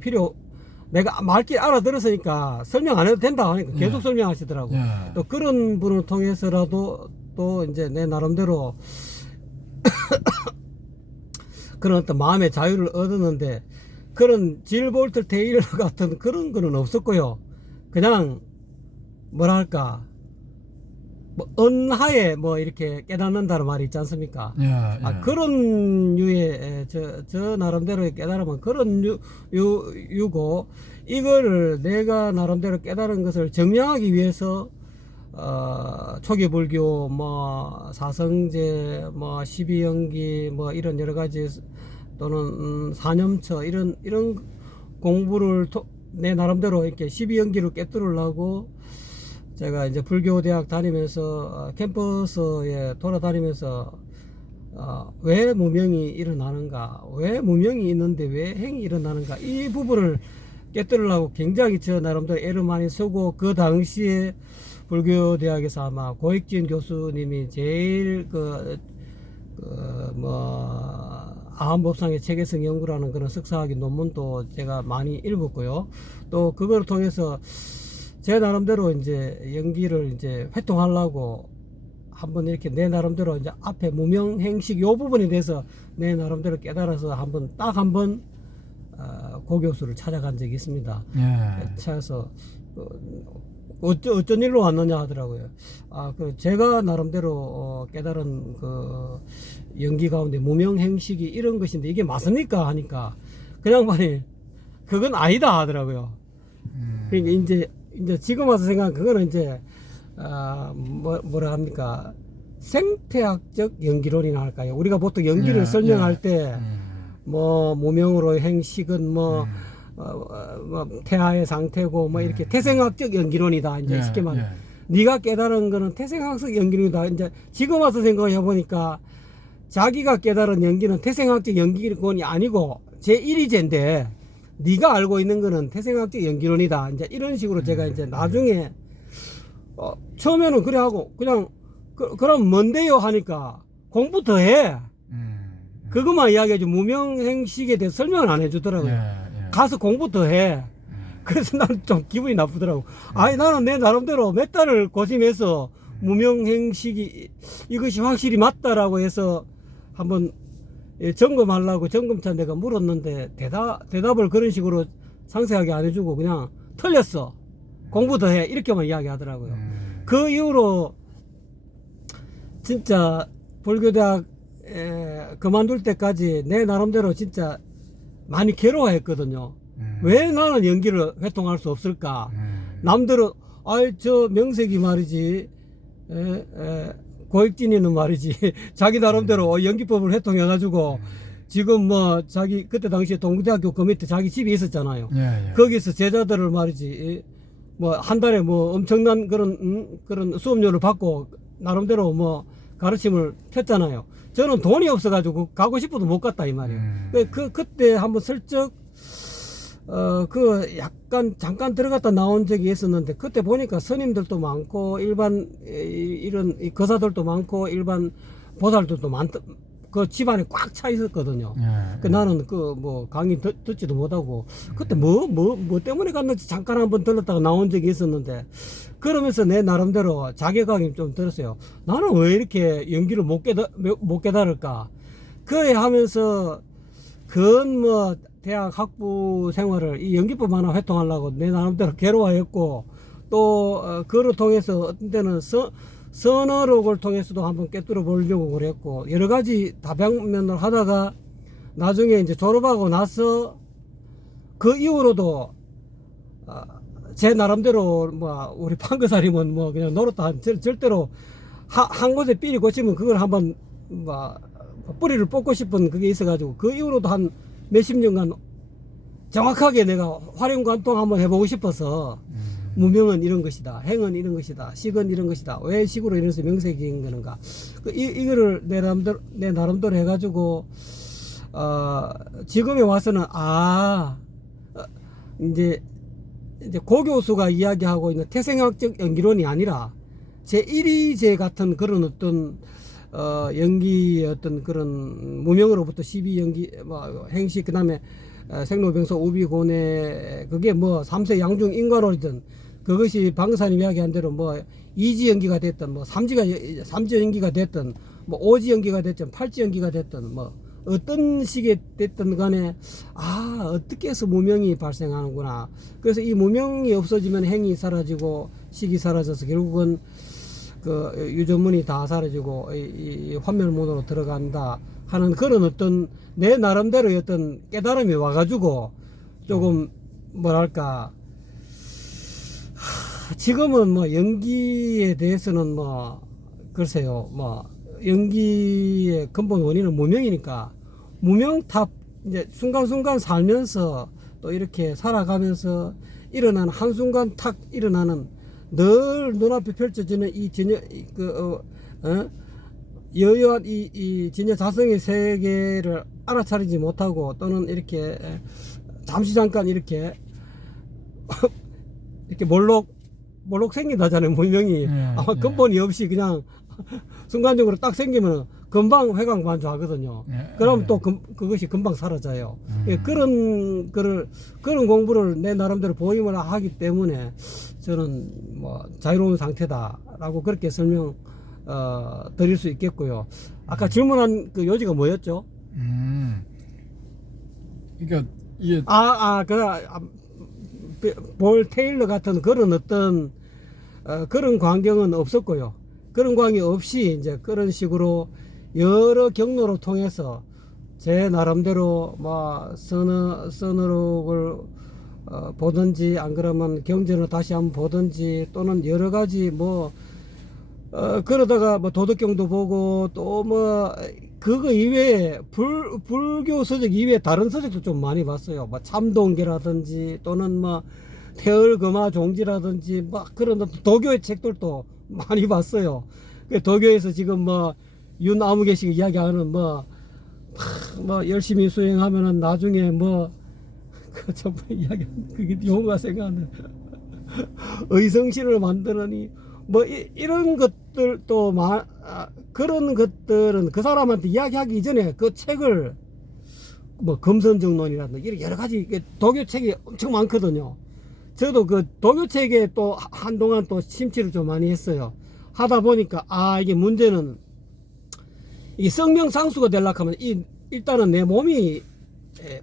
내가 말길 알아들었으니까 설명 안 해도 된다 하니까 계속 설명하시더라고. 또 그런 분을 통해서라도 또 이제 내 나름대로 그런 어떤 마음의 자유를 얻었는데 그런 질볼트 테일러 같은 그런 거는 없었고요. 그냥 뭐랄까 뭐 은하에 뭐 이렇게 깨닫는다는 말이 있지 않습니까? 그런 유의 저 나름대로의 깨달음은 그런 유고 이거를 내가 나름대로 깨달은 것을 증명하기 위해서 초기 불교 뭐 사성제 뭐 12연기 뭐 이런 여러 가지 또는 사념처 이런 공부를 내 나름대로 이렇게 12연기를 깨뜨리려고 제가 이제 불교대학 다니면서 캠퍼스에 돌아다니면서 왜 무명이 일어나는가, 왜 무명이 있는데 왜 행이 일어나는가, 이 부분을 깨뜨리려고 굉장히 저 나름대로 애를 많이 쓰고 그 당시에 불교대학에서 아마 고익진 교수님이 제일 아함법상의 체계성 연구라는 그런 석사학위 논문도 제가 많이 읽었고요. 또 그걸 통해서 제 나름대로 이제 연기를 이제 회통하려고 한번 이렇게 내 나름대로 이제 앞에 무명행식 요 부분에 대해서 내 나름대로 깨달아서 딱 한 번 고 교수를 찾아간 적이 있습니다. 찾아서 어쩐 일로 왔느냐 하더라고요. 제가 나름대로 깨달은 그 연기 가운데 무명행식이 이런 것인데 이게 맞습니까 하니까 그냥 말이 그건 아니다 하더라고요. 그러니까 이제 지금 와서 생각하면 그거는 이제 뭐라 합니까, 생태학적 연기론이나 할까요? 우리가 보통 연기를 설명할 때 뭐 무명으로 행식은 뭐 태하의 상태고 뭐 이렇게 태생학적 연기론이다 이제 쉽게 말해. 네가 깨달은 거는 태생학적 연기론이다. 이제 지금 와서 생각해 보니까 자기가 깨달은 연기는 태생학적 연기론이 아니고 제1위제인데 네가 알고 있는 거는 태생학적 연기론이다. 이제 이런 식으로 제가 이제 나중에 처음에는 그래 하고 그냥 그럼 뭔데요 하니까 공부 더 해. 그것만 이야기하지 무명행식에 대해서 설명을 안 해주더라고요. 가서 공부 더 해. 그래서 나는 좀 기분이 나쁘더라고. 아니 나는 내 나름대로 몇 달을 고심해서 무명행식이 이것이 확실히 맞다라고 해서 한번 점검하려고 점검차 내가 물었는데 대답을 그런 식으로 상세하게 안 해주고 그냥 틀렸어, 공부 더 해, 이렇게만 이야기하더라고요. 그 이후로 진짜 불교대학 그만둘 때까지 내 나름대로 진짜 많이 괴로워했거든요. 왜 나는 연기를 회통할 수 없을까? 남들은 저 명색이 말이지 고익진이는 말이지 자기 나름대로 연기법을 회통해가지고 지금 뭐 자기 그때 당시에 동국대학교 그 밑에 자기 집이 있었잖아요. 거기서 제자들을 말이지 뭐 한 달에 뭐 엄청난 그런 수업료를 받고 나름대로 뭐 가르침을 폈잖아요. 저는 돈이 없어가지고 가고 싶어도 못 갔다 이 말이에요. 그때 한번 슬쩍 약간 잠깐 들어갔다 나온 적이 있었는데, 그때 보니까 스님들도 많고 일반 이런 거사들도 많고 일반 보살들도 그 집안에 꽉 차 있었거든요. 나는 강의 듣지도 못하고 그때 뭐 때문에 갔는지 잠깐 한번 들렀다가 나온 적이 있었는데, 그러면서 내 나름대로 자괴감이 좀 들었어요. 나는 왜 이렇게 연기를 못 깨달을까? 그래 하면서 대학 학부 생활을 이 연기법 하나 회통하려고 내 나름대로 괴로워했고, 또 그를 통해서 어떤 때는 선어록을 통해서도 한번 깨뚫어 보려고 그랬고, 여러 가지 다방면을 하다가 나중에 이제 졸업하고 나서 그 이후로도 제 나름대로 우리 판거사님은 그냥 노릇다 절대로 한 곳에 삘이 꽂히면 그걸 한번 뿌리를 뽑고 싶은 그게 있어가지고, 그 이후로도 한 몇십 년간 정확하게 내가 활용관통 한번 해보고 싶어서 무명은 이런 것이다, 행은 이런 것이다, 식은 이런 것이다, 왜 식으로 이래서 명색이 있는 거는가, 이거를 내 나름대로 해가지고 지금에 와서는 이제 고 교수가 이야기하고 있는 태생학적 연기론이 아니라 제1위제 같은 그런 어떤 연기의 어떤 그런 무명으로부터 12연기 행식, 그 다음에 생로병사 우비고뇌, 그게 3세 양중 인과론이든, 그것이 방사님 이야기한 대로 이지 연기가 됐든 삼지 연기가 됐든 오지 연기가 됐든 팔지 연기가 됐든 어떤 식이 됐든 간에 어떻게 해서 무명이 발생하는구나. 그래서 이 무명이 없어지면 행이 사라지고 식이 사라져서 결국은 그 유전문이 다 사라지고 이 환멸문으로 들어간다 하는 그런 어떤 내 나름대로의 어떤 깨달음이 와가지고 조금 뭐랄까, 지금은 연기에 대해서는 글쎄요, 연기의 근본 원인은 무명이니까, 무명탑 이제 순간순간 살면서 또 이렇게 살아가면서 일어나는 한순간 탁 일어나는 늘 눈앞에 펼쳐지는 이 여여한 이 진여 자성의 세계를 알아차리지 못하고, 또는 이렇게 잠시 잠깐 이렇게 몰록 생긴다잖아요, 무명이. 아마 근본이 없이 그냥 순간적으로 딱 생기면 금방 회광반조하거든요. 그럼 또 그것이 금방 사라져요. 그런 공부를 내 나름대로 보임을 하기 때문에 저는 자유로운 상태다라고 그렇게 설명 드릴 수 있겠고요. 아까 질문한 그 요지가 뭐였죠? 그러니까 이게 볼 테일러 같은 그런 어떤 그런 광경은 없었고요. 그런 광이 없이 이제 그런 식으로 여러 경로를 통해서 제 나름대로 선어록을 보든지, 안 그러면 경전을 다시 한번 보든지, 또는 여러 가지 그러다가 도덕경도 보고, 또 그거 이외에 불교 서적 이외에 다른 서적도 좀 많이 봤어요. 참동계라든지, 또는 태을금화 종지라든지, 그런 도교의 책들도 많이 봤어요. 도교에서 지금 윤아무개식 이야기하는 열심히 수행하면은 나중에 그 전부 이야기, 그게 용어가 생각나는 의성신을 만드느니 이런 것들도 그런 것들은 그 사람한테 이야기하기 이전에 그 책을 금선정론이라든지 이렇게 여러 가지 도교 책이 엄청 많거든요. 저도 그 도교 책에 또 한동안 또 심취를 좀 많이 했어요. 하다 보니까 이게 문제는 이 성명상수가 되려고 하면 일단은 내 몸이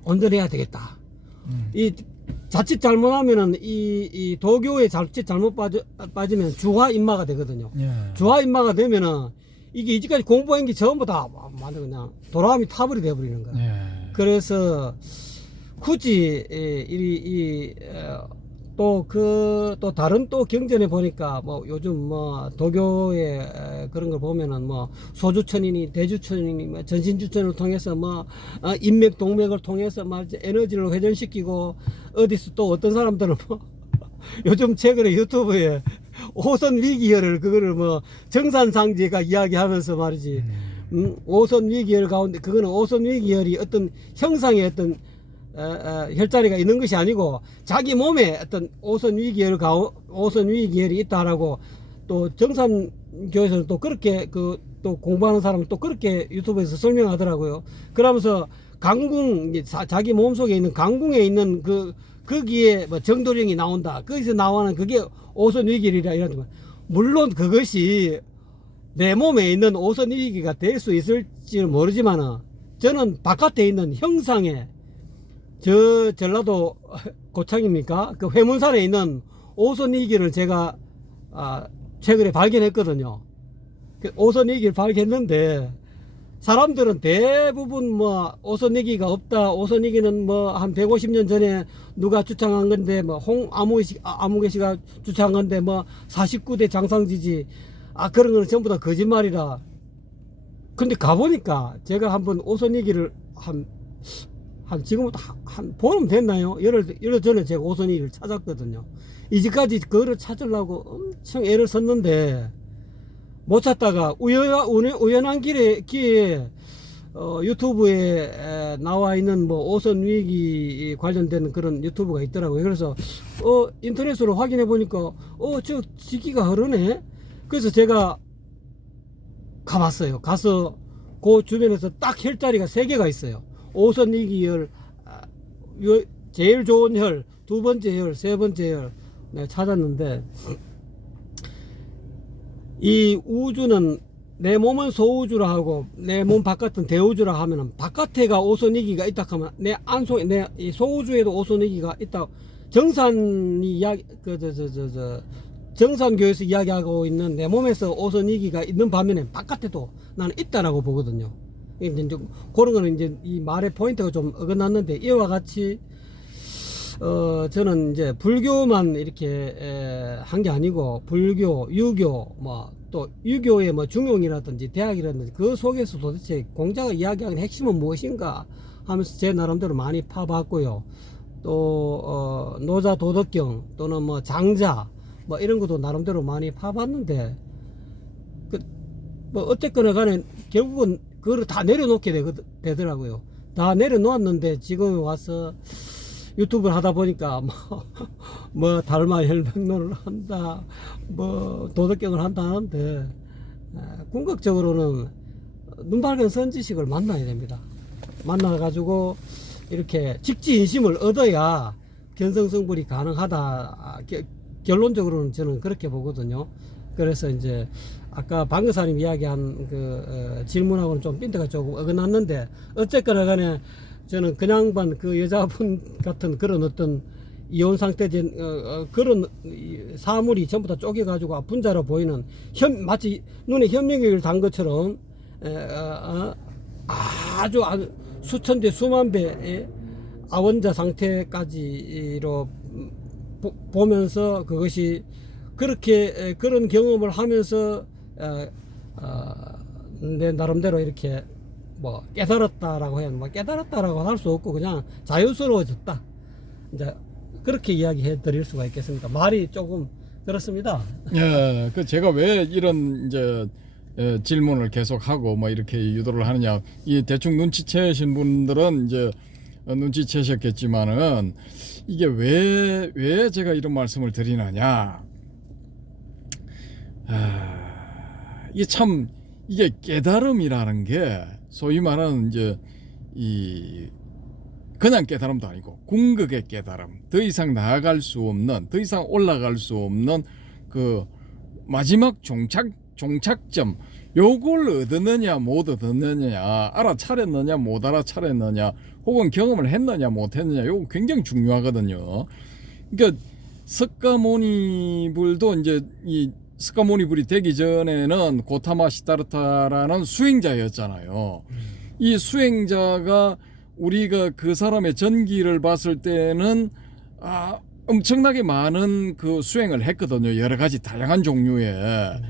온전해야 되겠다. 이 자칫 잘못하면은 이 도교에 자칫 잘못 빠지면 주화인마가 되거든요. 주화인마가 되면은 이게 이제까지 공부한 게 전부 다 그냥 돌아가미 타버리 되어버리는 거예요. 그래서 굳이 또 다른 또 경전에 보니까 요즘 도교의 그런 걸 보면은 소주천이니 대주천이니 전신주천을 통해서 인맥 동맥을 통해서 에너지를 회전시키고, 어디서 또 어떤 사람들은 요즘 최근에 유튜브에 오선 위기열을 그거를 뭐 정산상제가 이야기하면서 말이지. 오선 위기열 가운데 그거는 오선 위기열이 어떤 형상의 어떤 혈자리가 있는 것이 아니고 자기 몸에 어떤 오선 위기열이 있다라고 또 정산교에서는 또 그렇게 또 공부하는 사람은 또 그렇게 유튜브에서 설명하더라고요. 그러면서 강궁 자기 몸속에 있는 강궁에 있는 거기에 뭐 정도령이 나온다. 거기서 나오는 그게 오선 위기열이라 이러는 물론 그것이 내 몸에 있는 오선 위기가 될 수 있을지는 모르지만은 저는 바깥에 있는 형상의 전라도 고창입니까? 그 회문산에 있는 오선 위기를 제가 최근에 발견했거든요. 그 오선 위기를 발견했는데 사람들은 대부분 뭐 오선 위기가 없다. 오선 위기는 뭐 한 150년 전에 누가 주창한 건데 뭐 아무개 씨가 주창한 건데 뭐 49대 장상지지 그런 거는 전부 다 거짓말이라. 근데 가보니까 제가 한번 오선 위기를 한 지금부터 한 보름 됐나요? 열흘 전에 제가 오선 위기를 찾았거든요. 이제까지 그거를 찾으려고 엄청 애를 썼는데 못 찾다가 우연한 기회에 유튜브에 나와 있는 뭐 오선 위기 관련된 그런 유튜브가 있더라고요. 그래서 인터넷으로 확인해 보니까 저 시기가 흐르네. 그래서 제가 가봤어요. 가서 그 주변에서 딱 혈자리가 3개가 있어요. 오선 위기열, 제일 좋은 혈, 2번째 혈, 3번째 혈 찾았는데 이 우주는 내 몸은 소우주라 하고 내 몸 바깥은 대우주라 하면은 바깥에가 오선 위기가 있다 하면 내 안속에 내 이 소우주에도 오선 위기가 있다. 정산이 이야기 정산교에서 이야기하고 있는 내 몸에서 오선 위기가 있는 반면에 바깥에도 나는 있다라고 보거든요. 이제 그런 거는 이제 이 말의 포인트가 좀 어긋났는데 이와 같이 저는 이제 불교만 이렇게 한 게 아니고 불교, 유교, 뭐 또 유교의 뭐 중용이라든지 대학이라든지 그 속에서 도대체 공자가 이야기하는 핵심은 무엇인가 하면서 제 나름대로 많이 파봤고요. 또 노자 도덕경 또는 뭐 장자 뭐 이런 것도 나름대로 많이 파봤는데 뭐 어쨌거나 간에 결국은 그거를 다 내려놓게 되더라고요. 다 내려놓았는데 지금 와서 유튜브를 하다 보니까 뭐 달마 혈맹론을 한다, 뭐 도덕경을 한다 하는데 궁극적으로는 눈밝은 선지식을 만나야 됩니다. 만나가지고 이렇게 직지인심을 얻어야 견성성불이 가능하다. 결론적으로는 저는 그렇게 보거든요. 그래서 이제 아까 방금사님 이야기한 질문하고는 좀 핀트가 조금 어긋났는데 어쨌거나 간에 저는 그냥 그 여자분 같은 그런 어떤 이혼 상태된 그런 사물이 전부 다 쪼개가지고 분자로 보이는 마치 눈에 현미경을 단 것처럼 아주 수천 배 수만 배의 아원자 상태까지로 보면서 그것이 그렇게 그런 경험을 하면서 내 나름대로 이렇게 뭐 깨달았다라고 해야 깨달았다라고 할 수 없고 그냥 자유스러워졌다. 이제 그렇게 이야기해 드릴 수가 있겠습니다. 말이 조금 그렇습니다. 예, 제가 왜 이런 이제 질문을 계속하고 뭐 이렇게 유도를 하느냐, 이 대충 눈치채신 분들은 이제 눈치채셨겠지만은 이게 왜 제가 이런 말씀을 드리느냐, 이게 깨달음이라는 게 소위 말하는 이제 그냥 깨달음도 아니고 궁극의 깨달음, 더 이상 나아갈 수 없는, 더 이상 올라갈 수 없는 그 마지막 종착점, 요걸 얻었느냐 못 얻었느냐, 알아차렸느냐 못 알아차렸느냐, 혹은 경험을 했느냐 못 했느냐, 요거 굉장히 중요하거든요. 그러니까 석가모니불도 이제 이 석가모니불이 되기 전에는 고타마 시다르타라는 수행자였잖아요. 이 수행자가 우리가 그 사람의 전기를 봤을 때는 엄청나게 많은 그 수행을 했거든요. 여러 가지 다양한 종류의.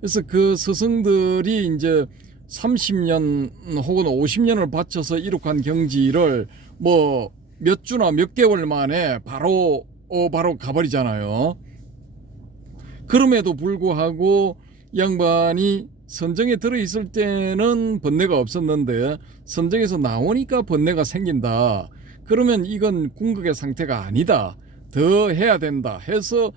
그래서 그 스승들이 이제 30년 혹은 50년을 바쳐서 이룩한 경지를 뭐 몇 주나 몇 개월 만에 바로 가버리잖아요. 그럼에도 불구하고 양반이 선정에 들어있을 때는 번뇌가 없었는데 선정에서 나오니까 번뇌가 생긴다. 그러면 이건 궁극의 상태가 아니다. 더 해야 된다 해서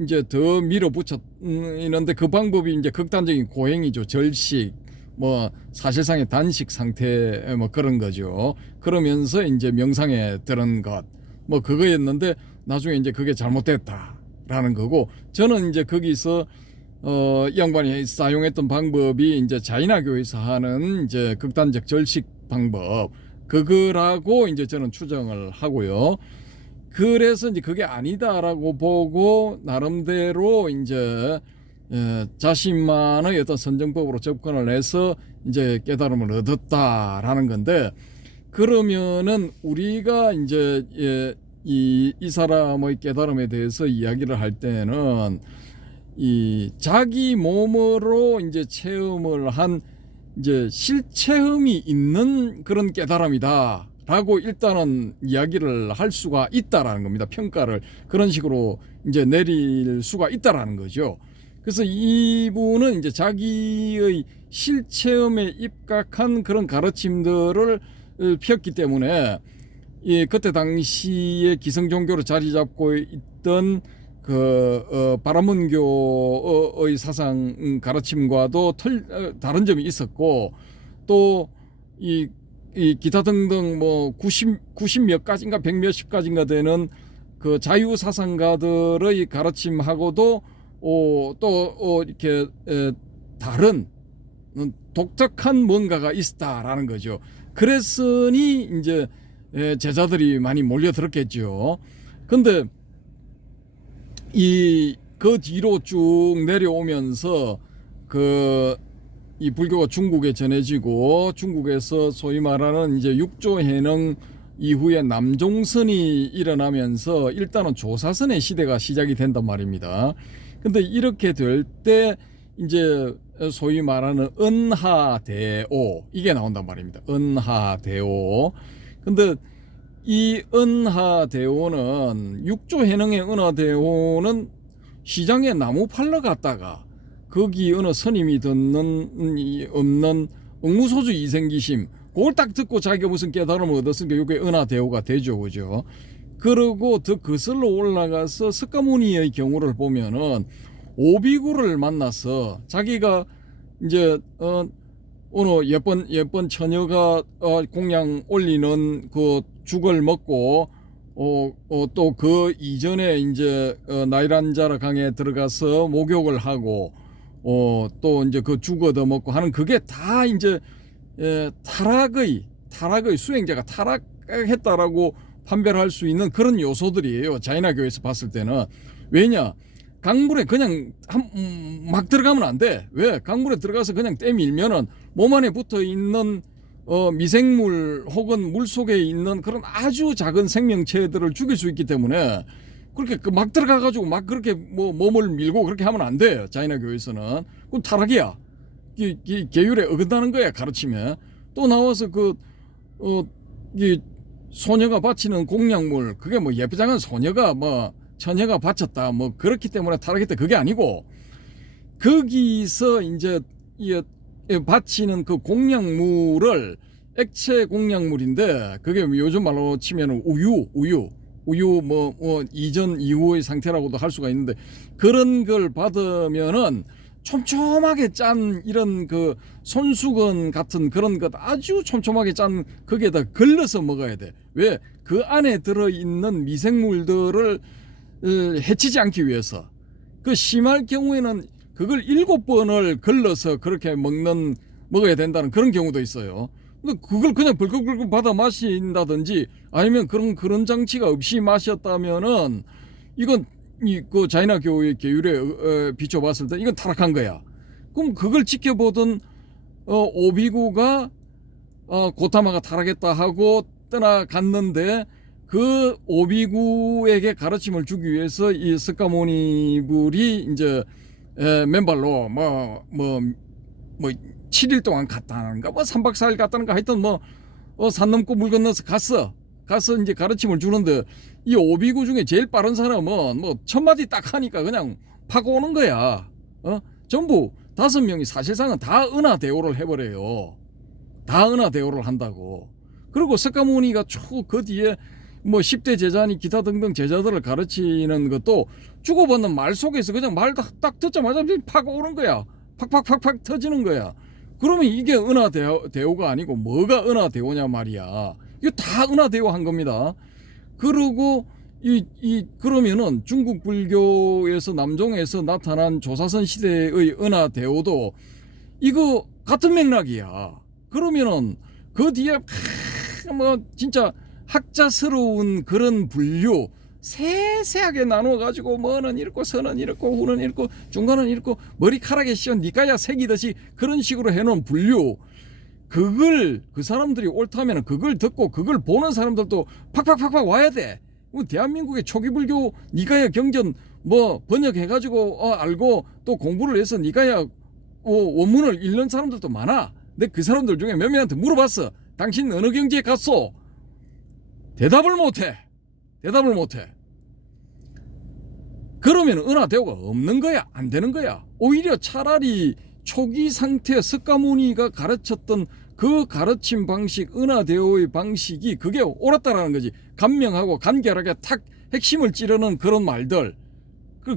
이제 더 밀어붙였는데 그 방법이 이제 극단적인 고행이죠. 절식, 뭐 사실상의 단식 상태 뭐 그런 거죠. 그러면서 이제 명상에 들은 것 뭐 그거였는데 나중에 이제 그게 잘못됐다라는 거고, 저는 이제 거기서 이 양반이 사용했던 방법이 이제 자이나교에서 하는 이제 극단적 절식 방법 그거라고 이제 저는 추정을 하고요. 그래서 이제 그게 아니다라고 보고 나름대로 이제 자신만의 어떤 선정법으로 접근을 해서 이제 깨달음을 얻었다라는 건데, 그러면은 우리가 이제 이 사람의 깨달음에 대해서 이야기를 할 때는 이 자기 몸으로 이제 체험을 한 이제 실체험이 있는 그런 깨달음이다 라고 일단은 이야기를 할 수가 있다라는 겁니다. 평가를 그런 식으로 이제 내릴 수가 있다라는 거죠. 그래서 이분은 이제 자기의 실체험에 입각한 그런 가르침들을 폈기 때문에 그때 당시에 기성종교로 자리 잡고 있던 바라문교의 사상 가르침과도 다른 점이 있었고, 또 이 기타 등등 뭐 90 몇 가지인가 100 몇십 가지인가 되는 그 자유 사상가들의 가르침하고도 또 이렇게 다른 독특한 뭔가가 있다라는 거죠. 그랬으니 이제 제자들이 많이 몰려들었겠죠. 근데 그 뒤로 쭉 내려오면서 이 불교가 중국에 전해지고, 중국에서 소위 말하는 이제 육조해능 이후에 남종선이 일어나면서 일단은 조사선의 시대가 시작이 된단 말입니다. 근데 이렇게 될 때 이제 소위 말하는 은하대오 이게 나온단 말입니다. 은하대오. 근데 이 은하대오는 육조해능의 은하대오는 시장에 나무 팔러 갔다가 거기 어느 스님이 듣는 없는 응무소주 이생기심 그걸 딱 듣고 자기가 무슨 깨달음을 얻었으니까 이게 은하대오가 되죠, 그죠? 그러고 더 거슬러 올라가서 석가모니의 경우를 보면은 오비구를 만나서 자기가 이제 어느 예쁜 처녀가 공양 올리는 그 죽을 먹고 또 그 이전에 이제 나이란자라 강에 들어가서 목욕을 하고 또 이제 그 죽 얻어 먹고 하는 그게 다 이제 타락의 수행자가 타락했다라고 판별할 수 있는 그런 요소들이에요. 자이나교에서 봤을 때는. 왜냐? 강물에 그냥 막 들어가면 안 돼. 왜? 강물에 들어가서 그냥 떼밀면은 몸 안에 붙어 있는 미생물 혹은 물 속에 있는 그런 아주 작은 생명체들을 죽일 수 있기 때문에 그렇게 막 들어가 가지고 막 그렇게 뭐 몸을 밀고 그렇게 하면 안 돼요. 자이나교에서는. 그건 타락이야. 계율에 어긋나는 거야, 가르침에. 또 나와서 이 소녀가 바치는 공양물, 그게 뭐 예쁘장한 소녀가 뭐 처녀가 바쳤다 뭐 그렇기 때문에 타락했다, 그게 아니고, 거기서 이제 바치는 그 공양물을 액체 공양물인데 그게 요즘 말로 치면은 우유 뭐 이전 이후의 상태라고도 할 수가 있는데, 그런 걸 받으면은 촘촘하게 짠 이런 그 손수건 같은 그런 것 아주 촘촘하게 짠 거기에다 걸러서 먹어야 돼. 왜? 그 안에 들어있는 미생물들을 해치지 않기 위해서. 그 심할 경우에는 그걸 7번을 걸러서 그렇게 먹어야 된다는 그런 경우도 있어요. 근데 그걸 그냥 벌컥벌컥 받아 마신다든지 아니면 그런 장치가 없이 마셨다면은 이건 그 자이나교의 계율에 비춰봤을 때 이건 타락한 거야. 그럼 그걸 지켜보던 오비구가 고타마가 타락했다 하고 떠나갔는데, 그 오비구에게 가르침을 주기 위해서 이 석가모니불이 이제 맨발로 뭐 7일 동안 갔다는가 뭐 3박 4일 갔다는가 하여튼 산 넘고 물 건너서 가서 이제 가르침을 주는데, 이 오비구 중에 제일 빠른 사람은 뭐 1000마디 딱 하니까 그냥 파고 오는 거야. 전부 5명이 사실상은 다 은하대오를 해버려요. 다 은하대오를 한다고. 그리고 석가모니가 쭉 그 뒤에 뭐 10대 제자니 기타 등등 제자들을 가르치는 것도 주고받는 말 속에서 그냥 말 딱 듣자마자 파고 오는 거야. 팍팍팍팍 터지는 거야. 그러면 이게 은하대오가 아니고 뭐가 은하대오냐 말이야. 이거 다 은하대오 한 겁니다. 그리고 그러면은 중국 불교에서 남종에서 나타난 조사선 시대의 은하대오도 이거 같은 맥락이야. 그러면은 그 뒤에 뭐 진짜 학자스러운 그런 분류 세세하게 나눠 가지고 뭐는 이렇고 선은 이렇고 후는 이렇고 중간은 이렇고 머리카락에 씌운 니까야 새기듯이 그런 식으로 해놓은 분류, 그걸 그 사람들이 옳다면 그걸 듣고 그걸 보는 사람들도 팍팍팍팍 와야 돼. 대한민국의 초기 불교 니까야 경전 뭐 번역해가지고 알고 또 공부를 해서 니까야 원문을 읽는 사람들도 많아. 근데 그 사람들 중에 몇 명한테 물어봤어. 당신 어느 경지에 갔소? 대답을 못해. 그러면 은하대오가 없는 거야, 안 되는 거야. 오히려 차라리 초기 상태 석가모니가 가르쳤던 그 가르침 방식, 은하대오의 방식이 그게 옳았다라는 거지. 간명하고 간결하게 탁 핵심을 찌르는 그런 말들,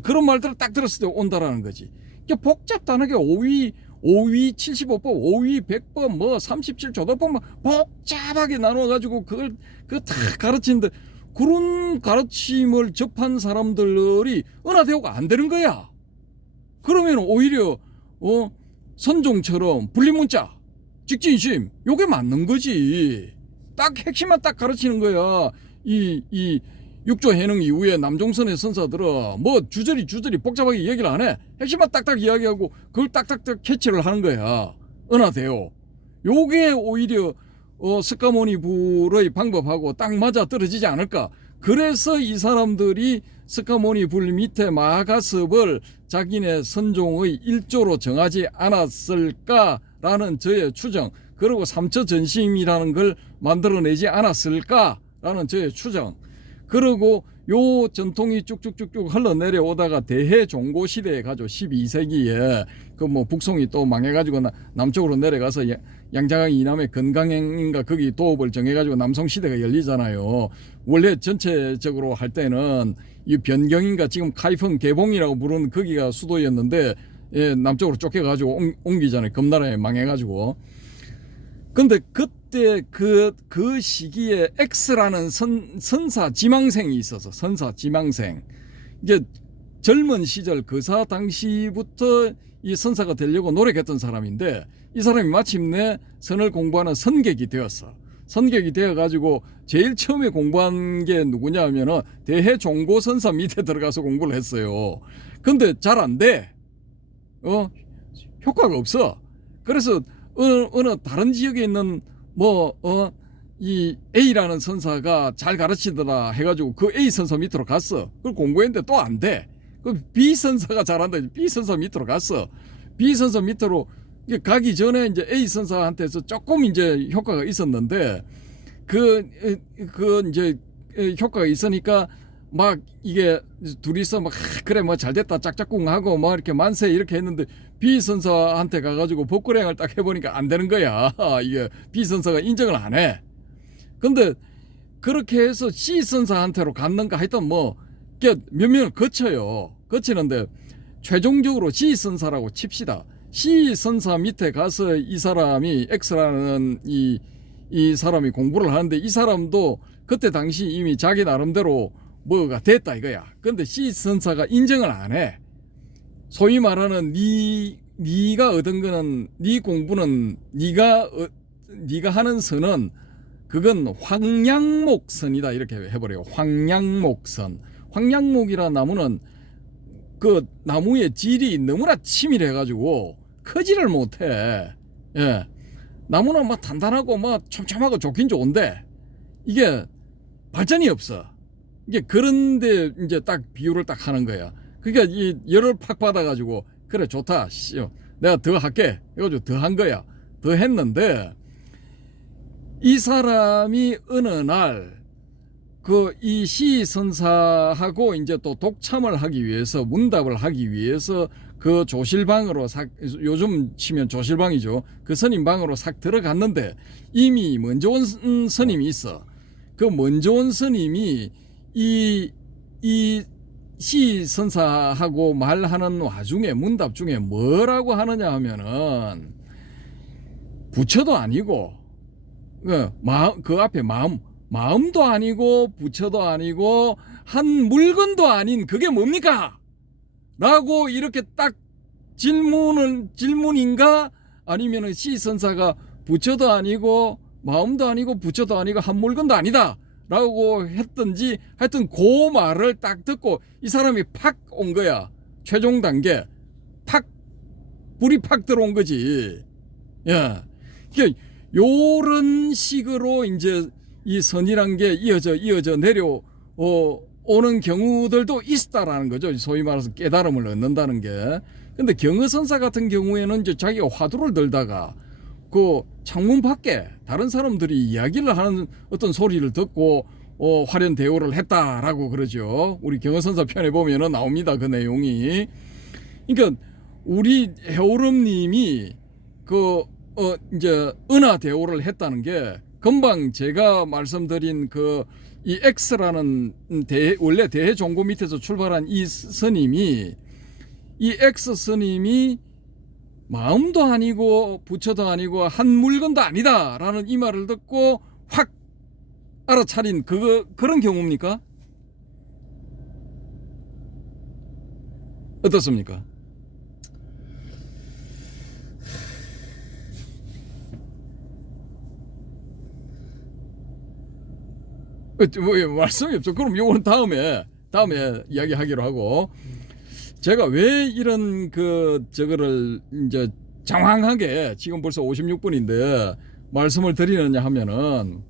그런 말들을 딱 들었을 때 온다라는 거지. 이게 복잡단하게 5위 75법, 5위 100법, 뭐 37조도법 막 복잡하게 나눠가지고 그걸 다 가르치는데, 그런 가르침을 접한 사람들이 은하대오가 안 되는 거야. 그러면 오히려 선종처럼 분리문자, 직진심, 요게 맞는 거지. 딱 핵심만 딱 가르치는 거야. 이 육조 해능 이후에 남종선의 선사들은 뭐 주저리 복잡하게 얘기를 안 해. 핵심만 딱딱 이야기하고 그걸 딱딱딱 캐치를 하는 거야. 은하대오. 요게 오히려 석가모니 불의 방법하고 딱 맞아 떨어지지 않을까. 그래서 이 사람들이 석가모니 불 밑에 마가섭을 자기네 선종의 일조로 정하지 않았을까라는 저의 추정, 그리고 삼처전심이라는 걸 만들어내지 않았을까라는 저의 추정, 그리고 요 전통이 쭉쭉쭉쭉 흘러내려오다가 대해종고 시대에 가죠. 12세기에 그 뭐 북송이 또 망해가지고 남쪽으로 내려가서 양자강 이남의 건강행인가 거기 도읍을 정해가지고 남송 시대가 열리잖아요. 원래 전체적으로 할 때는 이 변경인가 지금 카이펑 개봉이라고 부르는 거기가 수도였는데 남쪽으로 쫓겨가지고 옮기잖아요. 금나라에 망해가지고. 근데 그때 그 시기에 X라는 선사 지망생이 있어서, 선사 지망생. 이게 젊은 시절 거사 당시부터 이 선사가 되려고 노력했던 사람인데, 이 사람이 마침내 선을 공부하는 선객이 되었어. 선객이 되어가지고 제일 처음에 공부한 게 누구냐 하면은 대해종고 선사 밑에 들어가서 공부를 했어요. 근데 잘 안 돼. 효과가 없어. 그래서 어느 다른 지역에 있는 이 A라는 선사가 잘 가르치더라 해가지고 그 A 선사 밑으로 갔어. 그걸 공부했는데 또 안 돼. 그 B 선사가 잘한다. B 선사 밑으로 갔어. B 선사 밑으로 가기 전에 이제 A 선사한테서 조금 이제 효과가 있었는데, 이제 효과가 있으니까 막 이게 둘이서 막 그래 뭐 잘됐다 짝짝꿍 하고 뭐 이렇게 만세 이렇게 했는데, B 선사한테 가가지고 법거래행을 딱 해보니까 안 되는 거야. 이게 B 선사가 인정을 안 해. 근데 그렇게 해서 C 선사한테로 갔는가 하여튼 뭐 몇 명을 거치는데 최종적으로 C 선사라고 칩시다. C 선사 밑에 가서 이 사람이 X라는 이 사람이 공부를 하는데, 이 사람도 그때 당시 이미 자기 나름대로 뭐가 됐다 이거야. 근데 C 선사가 인정을 안 해. 소위 말하는 네가 얻은 거는, 네 공부는 네가 하는 선은 그건 황량목선이다 이렇게 해버려요. 황량목선. 황량목이라 나무는 그 나무의 질이 너무나 치밀해가지고 크지를 못해. 예, 나무는 막 단단하고 막 촘촘하고 좋긴 좋은데 이게 발전이 없어. 이게 그런데 이제 딱 비유를 딱 하는 거야. 그러니까 이 열을 팍 받아가지고 그래 좋다. 내가 더 할게. 이거 더 한 거야. 더 했는데 이 사람이 어느 날 그 이 시선사하고 이제 또 독참을 하기 위해서 문답을 하기 위해서 그 조실방으로 요즘 치면 조실방이죠. 그 스님방으로 싹 들어갔는데 이미 먼저 온 스님이 있어. 그 먼저 온 스님이 이 시선사하고 말하는 와중에 문답 중에 뭐라고 하느냐 하면은 부처도 아니고 그 앞에 마음도 아니고 부처도 아니고 한 물건도 아닌 그게 뭡니까? 라고 이렇게 딱 질문인가? 아니면은 시선사가 부처도 아니고 마음도 아니고 부처도 아니고 한 물건도 아니다 라고 했던지 하여튼 그 말을 딱 듣고 이 사람이 팍 온 거야. 최종 단계 팍 불이 팍 들어온 거지. 예. 그러니까 요런 식으로 이제 이 선이란 게 이어져 내려 오는 경우들도 있다라는 거죠. 소위 말해서 깨달음을 얻는다는 게. 근데 경허선사 같은 경우에는 이제 자기가 화두를 들다가 그 창문 밖에 다른 사람들이 이야기를 하는 어떤 소리를 듣고 화련 대오를 했다라고 그러죠. 우리 경허선사 편에 보면은 나옵니다. 그 내용이. 그러니까 우리 해오름님이 이제 은하 대오를 했다는 게 금방 제가 말씀드린 이 X라는 원래 대해종고 밑에서 출발한 이 스님이 이 X 스님이 마음도 아니고 부처도 아니고 한 물건도 아니다라는 이 말을 듣고 확 알아차린 그런 경우입니까? 어떻습니까? 뭐 말씀이 없죠. 그럼 요거는 다음에 이야기하기로 하고, 제가 왜 이런 저거를 이제 장황하게 지금 벌써 56분인데 말씀을 드리느냐 하면은,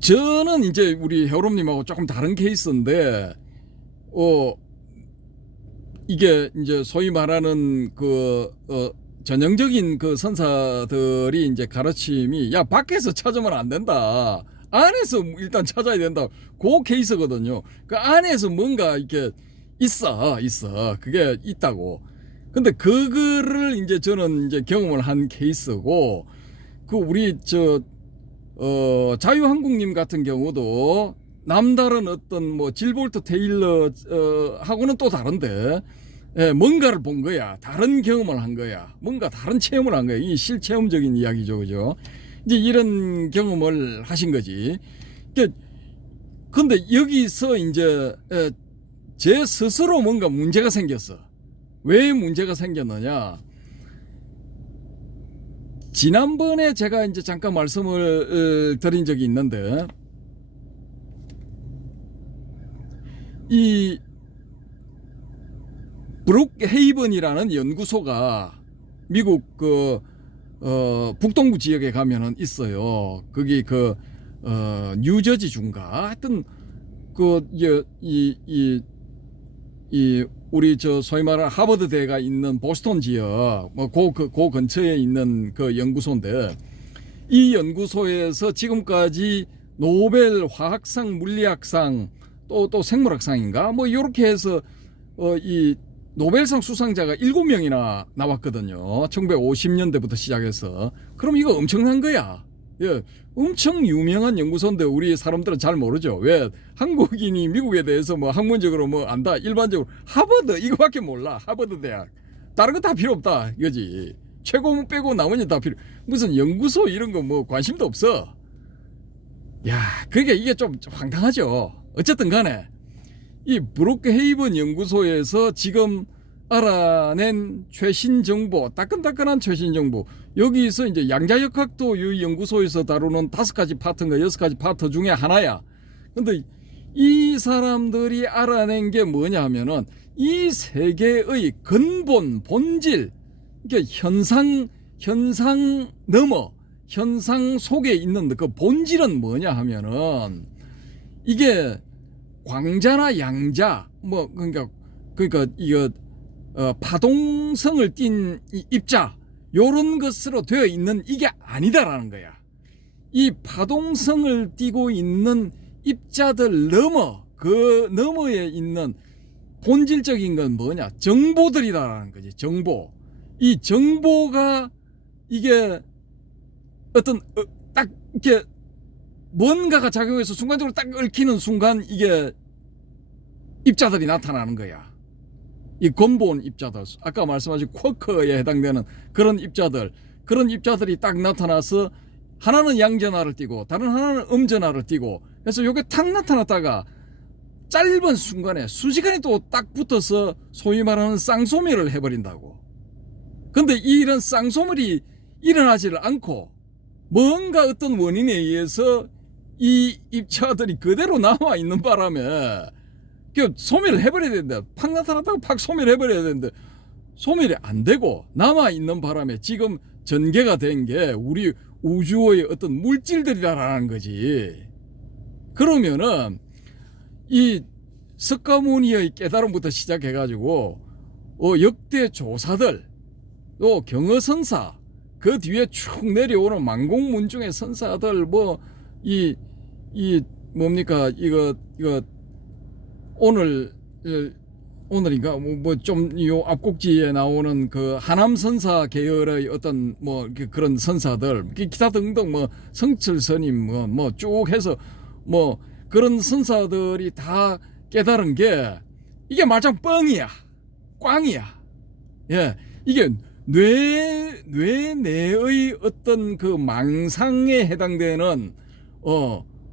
저는 이제 우리 해오름님하고 조금 다른 케이스인데 이게 이제 소위 말하는 전형적인 그 선사들이 이제 가르침이 야 밖에서 찾으면 안 된다, 안에서 일단 찾아야 된다, 그 케이스거든요. 그 안에서 뭔가 이렇게 있어 그게 있다고. 근데 그거를 이제 저는 이제 경험을 한 케이스고, 그 우리 자유한국님 같은 경우도 남다른 어떤 뭐 질볼트 테일러 하고는 또 다른데, 예, 뭔가를 본 거야. 다른 경험을 한 거야. 뭔가 다른 체험을 한 거야. 이 실체험적인 이야기죠, 그죠? 이제 이런 경험을 하신 거지. 근데 여기서 이제 제 스스로 뭔가 문제가 생겼어. 왜 문제가 생겼느냐? 지난번에 제가 이제 잠깐 말씀을 드린 적이 있는데, 이 브룩헤이븐이라는 연구소가 미국 북동부 지역에 가면은 있어요. 거기 뉴저지 주인가 하여튼 우리 소위 말하는 하버드 대가 있는 보스턴 지역 그 근처에 있는 그 연구소인데, 이 연구소에서 지금까지 노벨 화학상, 물리학상, 또 생물학상인가 뭐 이렇게 해서 이 노벨상 수상자가 7명이나 나왔거든요. 1950년대부터 시작해서. 그럼 이거 엄청난 거야. 예, 엄청 유명한 연구소인데 우리 사람들은 잘 모르죠. 왜? 한국인이 미국에 대해서 뭐 학문적으로 뭐 안다, 일반적으로 하버드 이거밖에 몰라. 하버드 대학. 다른 거 다 필요 없다 이거지. 최고 빼고 나머지 다 필요. 무슨 연구소 이런 거 뭐 관심도 없어. 야, 그게 이게 좀 황당하죠. 어쨌든 간에 이 브룩헤이븐 연구소에서 지금 알아낸 최신 정보, 따끈따끈한 최신 정보, 여기서 이제 양자역학도 이 연구소에서 다루는 5가지 파트인가 6가지 파트 중에 하나야. 근데 이 사람들이 알아낸 게 뭐냐 하면은 이 세계의 근본, 본질, 그러니까 현상 넘어 현상 속에 있는 그 본질은 뭐냐 하면은, 이게 광자나 양자 뭐 그러니까 이거 파동성을 띤 입자 요런 것으로 되어 있는 이게 아니다라는 거야. 이 파동성을 띠고 있는 입자들 넘어 그 너머에 있는 본질적인 건 뭐냐? 정보들이다라는 거지. 정보. 이 정보가 이게 어떤 딱 이렇게 뭔가가 작용해서 순간적으로 딱 얽히는 순간 이게 입자들이 나타나는 거야. 이 근본 입자들, 아까 말씀하신 쿼커에 해당되는 그런 입자들, 그런 입자들이 딱 나타나서 하나는 양전하를 띠고 다른 하나는 음전하를 띠고, 그래서 요게 탁 나타났다가 짧은 순간에 수시간이 또 딱 붙어서 소위 말하는 쌍소멸을 해버린다고. 근데 이런 쌍소멸이 일어나지를 않고 뭔가 어떤 원인에 의해서 이 입자들이 그대로 남아 있는 바람에 소멸을 해버려야 되는데, 팍 나타났다가 팍 소멸해버려야 되는데 소멸이 안 되고 남아 있는 바람에 지금 전개가 된 게 우리 우주의 어떤 물질들이라는 거지. 그러면은 이 석가모니의 깨달음부터 시작해가지고 역대 조사들, 또 경허선사, 그 뒤에 쭉 내려오는 만공문중의 선사들, 뭐 이 뭡니까 이거 오늘인가 뭐 좀 요 앞곡지에 나오는 그 하남선사 계열의 어떤 뭐 그런 선사들, 기타 등등 뭐 성철스님 뭐 쭉 해서 뭐 그런 선사들이 다 깨달은 게 이게 말짱 뻥이야, 꽝이야. 예, 이게 뇌 내의 어떤 그 망상에 해당되는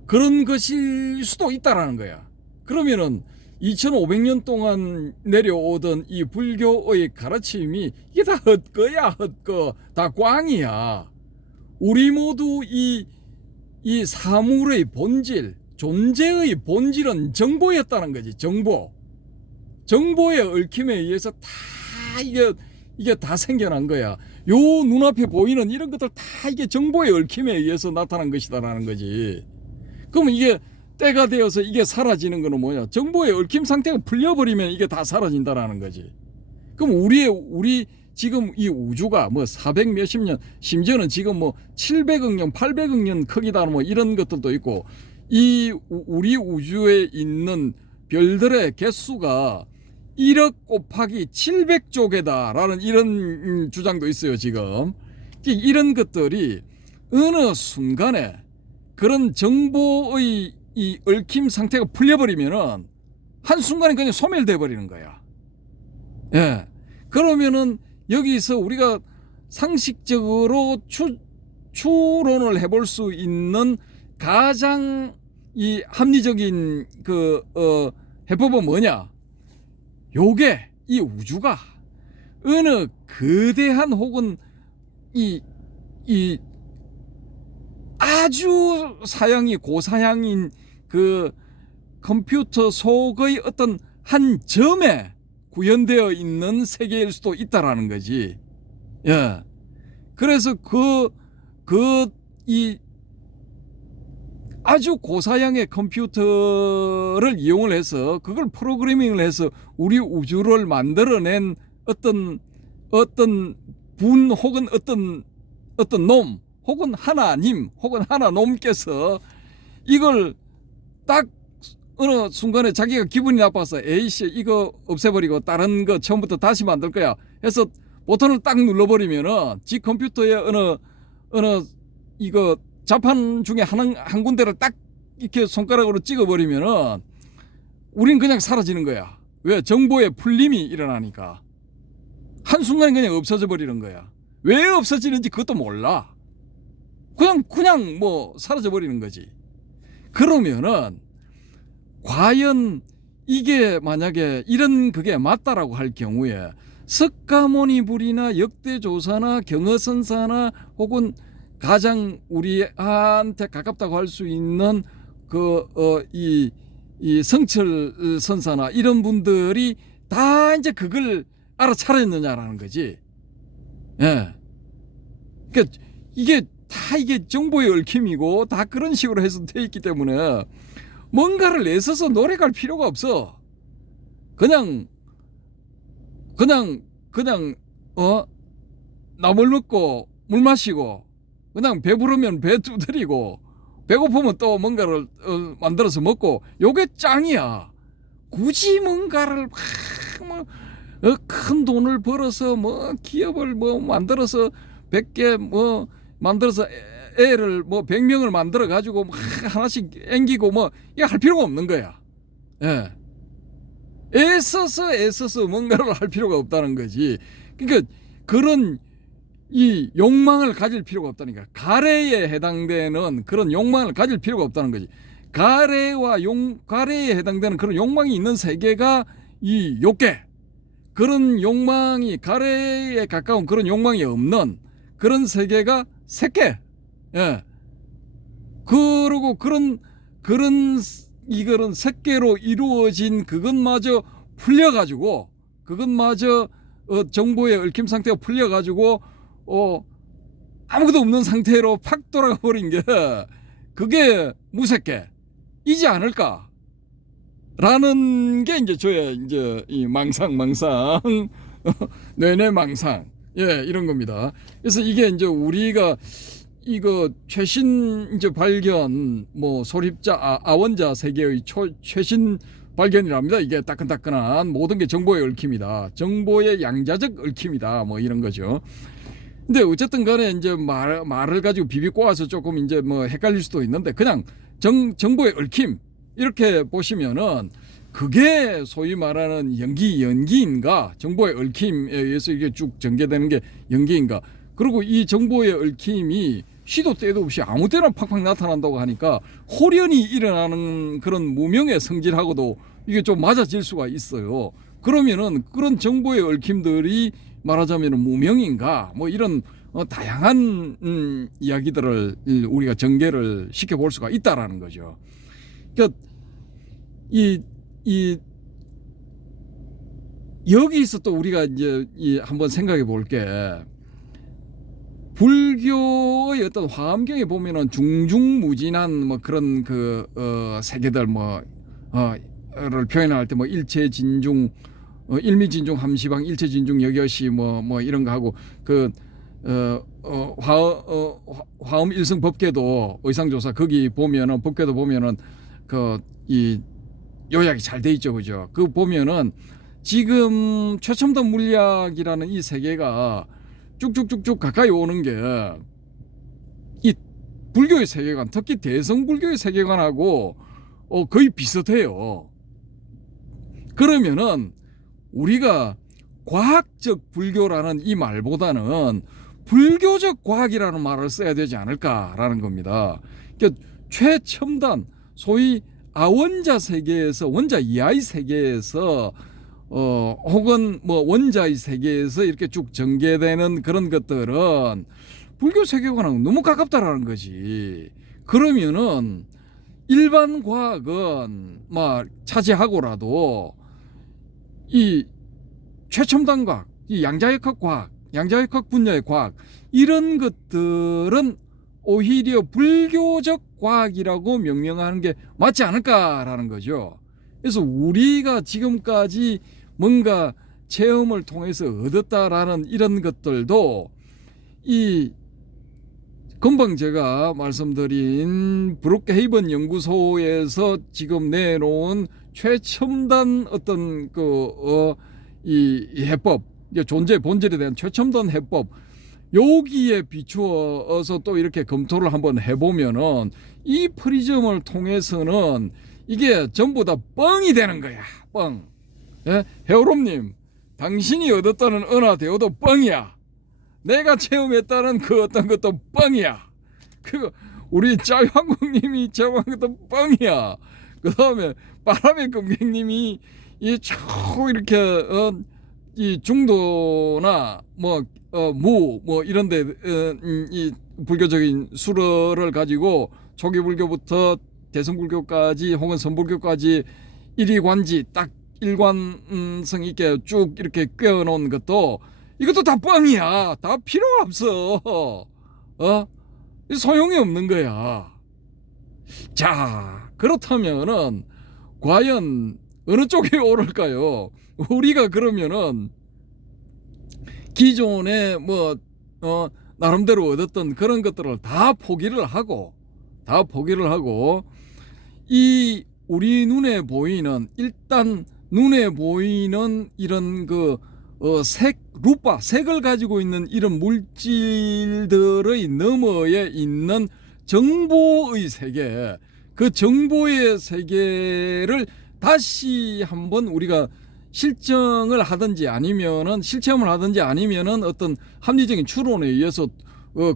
그런 것일 수도 있다라는 거야. 그러면은 2500년 동안 내려오던 이 불교의 가르침이 이게 다 헛거야, 헛거, 다 꽝이야. 우리 모두 이 사물의 본질, 존재의 본질은 정보였다는 거지. 정보의 얽힘에 의해서 다 이게 다 생겨난 거야. 요 눈앞에 보이는 이런 것들 다 이게 정보의 얽힘에 의해서 나타난 것이다라는 거지. 그러면 이게 때가 되어서 이게 사라지는 거는 뭐냐? 정보의 얽힘 상태가 풀려버리면 이게 다 사라진다라는 거지. 그럼 우리 지금 이 우주가 뭐 400 몇십 년, 심지어는 지금 뭐 700억 년, 800억 년 크기다 뭐 이런 것들도 있고, 이 우리 우주에 있는 별들의 개수가 1억 곱하기 700조 개다라는 이런 주장도 있어요, 지금. 이런 것들이 어느 순간에 그런 정보의 이 얽힘 상태가 풀려버리면은 한순간에 그냥 소멸돼 버리는 거야. 예. 그러면은 여기서 우리가 상식적으로 추론을 해볼 수 있는 가장 이 합리적인 해법은 뭐냐? 요게 이 우주가 어느 거대한 혹은 이 아주 사양이 고사양인 그 컴퓨터 속의 어떤 한 점에 구현되어 있는 세계일 수도 있다라는 거지. 예. 그래서 이 아주 고사양의 컴퓨터를 이용을 해서 그걸 프로그래밍을 해서 우리 우주를 만들어낸 어떤 분 혹은 어떤 놈 혹은 하나님 혹은 하나놈께서 이걸 딱 어느 순간에 자기가 기분이 나빠서 에이씨 이거 없애버리고 다른 거 처음부터 다시 만들 거야 해서 버튼을 딱 눌러버리면은 지 컴퓨터에 어느 이거 자판 중에 한 군데를 딱 이렇게 손가락으로 찍어버리면은 우린 그냥 사라지는 거야. 왜? 정보의 풀림이 일어나니까 한순간에 그냥 없어져 버리는 거야. 왜 없어지는지 그것도 몰라. 그냥 뭐 사라져 버리는 거지. 그러면은 과연 이게 만약에 이런 그게 맞다라고 할 경우에 석가모니불이나 역대조사나 경허선사나 혹은 가장 우리한테 가깝다고 할 수 있는 이 성철선사나 이런 분들이 다 이제 그걸 알아차렸느냐라는 거지. 예. 그러니까 이게 다 이게 정보의 얽힘이고 다 그런 식으로 해서 돼 있기 때문에 뭔가를 내서서 노력할 필요가 없어. 그냥 나물 먹고 물 마시고 그냥 배부르면 배 두드리고 배고프면 또 뭔가를 만들어서 먹고 요게 짱이야. 굳이 뭔가를 큰 돈을 벌어서 뭐 기업을 뭐 만들어서 100개 뭐 만들어서 애를 뭐 100명을 만들어 가지고 막 하나씩 앵기고 뭐 이거 할 필요가 없는 거야. 예. 애써서 뭔가를 할 필요가 없다는 거지. 그러니까 그런 이 욕망을 가질 필요가 없다니까. 가래에 해당되는 그런 욕망을 가질 필요가 없다는 거지. 가래에 해당되는 그런 욕망이 있는 세계가 이 욕계. 그런 욕망이 가래에 가까운 그런 욕망이 없는 그런 세계가 색계. 예. 그리고 그런 이거는 색계로 이루어진 그것마저 풀려가지고 그것마저 정보의 얽힘 상태가 풀려가지고 아무것도 없는 상태로 팍 돌아가 버린 게 그게 무색계이지 않을까? 라는 게 이제 저의 이제 이 망상 뇌뇌망상 이런 겁니다. 그래서 이게 이제 우리가 이거 최신 이제 발견 뭐 소립자 아원자 세계의 최신 발견이랍니다. 이게 따끈따끈한 모든 게 정보의 얽힘이다. 정보의 양자적 얽힘이다. 뭐 이런 거죠. 근데 어쨌든 간에 이제 말을 가지고 비비 꼬아서 조금 이제 뭐 헷갈릴 수도 있는데 그냥 정보의 얽힘 이렇게 보시면은 그게 소위 말하는 연기인가 정보의 얽힘에 의해서 이게 쭉 전개되는 게 연기인가. 그리고 이 정보의 얽힘이 시도 때도 없이 아무 때나 팍팍 나타난다고 하니까 호련히 일어나는 그런 무명의 성질하고도 이게 좀 맞아질 수가 있어요. 그러면은 그런 정보의 얽힘들이 말하자면 무명인가 뭐 이런 다양한 이야기들을 우리가 전개를 시켜볼 수가 있다라는 거죠. 그러니까 여기서 또 우리가 이제 한번 생각해 볼게. 불교의 어떤 화엄경에 보면은 중중무진한 뭐 그런 세계들 를 표현할 때 뭐 일체진중 일미진중 함시방 일체진중 여겨시 뭐 이런 거 하고 화엄 일성 법계도 의상조사 거기 보면은 법계도 보면은 이 요약이 잘 돼 있죠, 그죠? 그 보면은 지금 최첨단 물리학이라는 이 세계가 쭉쭉쭉쭉 가까이 오는 게 이 불교의 세계관, 특히 대성불교의 세계관하고 거의 비슷해요. 그러면은 우리가 과학적 불교라는 이 말보다는 불교적 과학이라는 말을 써야 되지 않을까라는 겁니다. 그러니까 최첨단 소위 아원자 세계에서 원자 이하의 세계에서 혹은 뭐 원자의 세계에서 이렇게 쭉 전개되는 그런 것들은 불교 세계관하고 너무 가깝다라는 거지. 그러면은 일반 과학은 막 차지하고라도 이 최첨단 과학, 이 양자역학 과학, 양자역학 분야의 과학 이런 것들은 오히려 불교적 과학이라고 명명하는 게 맞지 않을까라는 거죠. 그래서 우리가 지금까지 뭔가 체험을 통해서 얻었다라는 이런 것들도 이 금방 제가 말씀드린 브룩헤이븐 연구소에서 지금 내놓은 최첨단 어떤 이 해법, 존재의 본질에 대한 최첨단 해법 여기에 비추어서 또 이렇게 검토를 한번 해보면은 이 프리즘을 통해서는 이게 전부 다 뻥이 되는 거야. 뻥. 예? 헤어롬님, 당신이 얻었다는 은하대오도 뻥이야. 내가 체험했다는 그 어떤 것도 뻥이야. 우리 짜유한국님이 체험한 것도 뻥이야. 그 다음에 바람의 금객님이 쭉 이렇게 이 중도나 뭐 이런데 이 불교적인 수러를 가지고 초기불교부터 대성불교까지 혹은 선불교까지 일이관지 딱 일관성 있게 쭉 이렇게 꿰어놓은 것도 이것도 다 뻥이야. 다 필요 없어. 소용이 없는 거야. 자, 그렇다면은 과연 어느 쪽에 오를까요? 우리가 그러면은 기존에 나름대로 얻었던 그런 것들을 다 포기를 하고 이 우리 눈에 보이는, 일단 눈에 보이는 이런 루파, 색을 가지고 있는 이런 물질들의 너머에 있는 정보의 세계, 그 정보의 세계를 다시 한번 우리가 실증을 하든지 아니면은 실체험을 하든지 아니면은 어떤 합리적인 추론에 의해서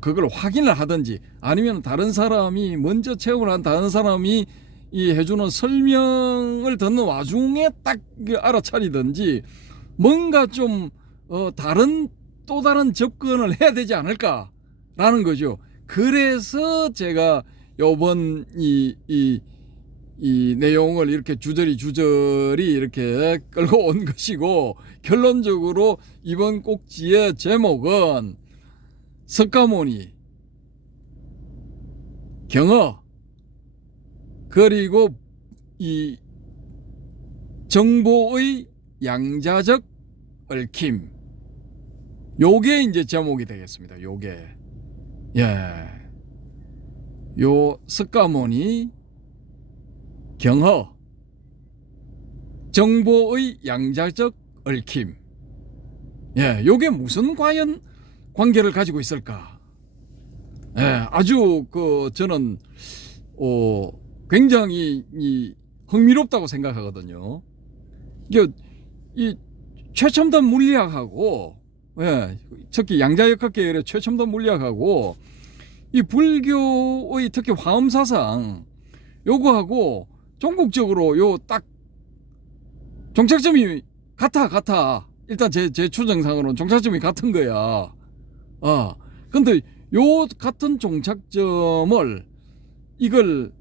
그걸 확인을 하든지, 아니면 다른 사람이 먼저 체험을 한 다른 사람이 이 해주는 설명을 듣는 와중에 딱 알아차리든지 뭔가 좀 또 다른 접근을 해야 되지 않을까라는 거죠. 그래서 제가 요번 이 내용을 이렇게 주저리 이렇게 끌고 온 것이고, 결론적으로 이번 꼭지의 제목은 석가모니, 경어, 그리고 이 정보의 양자적 얽힘, 요게 이제 제목이 되겠습니다. 요게, 요 석가모니, 경허, 정보의 양자적 얽힘, 요게 무슨 과연 관계를 가지고 있을까? 아주 저는 굉장히 흥미롭다고 생각하거든요. 이 최첨단 물리학하고, 특히 양자역학 계열의 최첨단 물리학하고 이 불교의 특히 화엄사상 요거하고 종국적으로 요 딱 종착점이 같아. 일단 제 추정상으로는 종착점이 같은 거야. 근데 요 같은 종착점을 이걸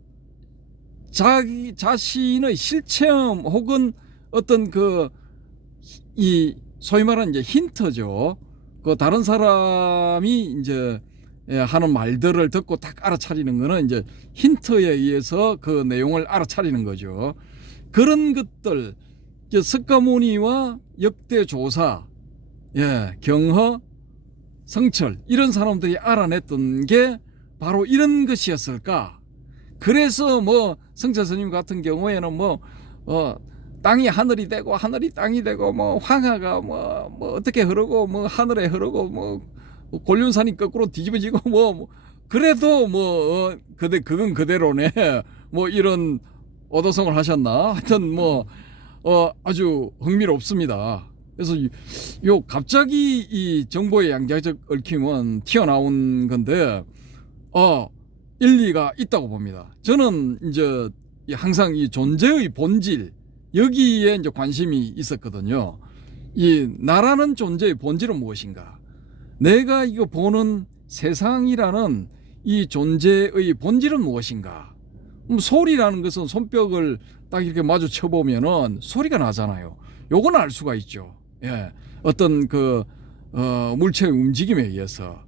자기 자신의 실체험 혹은 어떤 이 소위 말하는 이제 힌트죠. 다른 사람이 이제 하는 말들을 듣고 딱 알아차리는 거는 이제 힌트에 의해서 그 내용을 알아차리는 거죠. 그런 것들, 석가모니와 역대 조사, 경허, 성철, 이런 사람들이 알아냈던 게 바로 이런 것이었을까? 그래서 성철 스님 같은 경우에는 땅이 하늘이 되고 하늘이 땅이 되고 황하가 어떻게 흐르고 하늘에 흐르고 곤륜산이 거꾸로 뒤집어지고 그래도 그건 그대로네 이런 어도성을 하셨나? 하여튼 아주 흥미롭습니다. 그래서 갑자기 이 정보의 양자적 얽힘은 튀어나온 건데 일리가 있다고 봅니다. 저는 이제 항상 이 존재의 본질, 여기에 이제 관심이 있었거든요. 이 나라는 존재의 본질은 무엇인가? 내가 이거 보는 세상이라는 이 존재의 본질은 무엇인가? 소리라는 것은 손뼉을 딱 이렇게 마주쳐 보면은 소리가 나잖아요. 요건 알 수가 있죠. 어떤 물체의 움직임에 의해서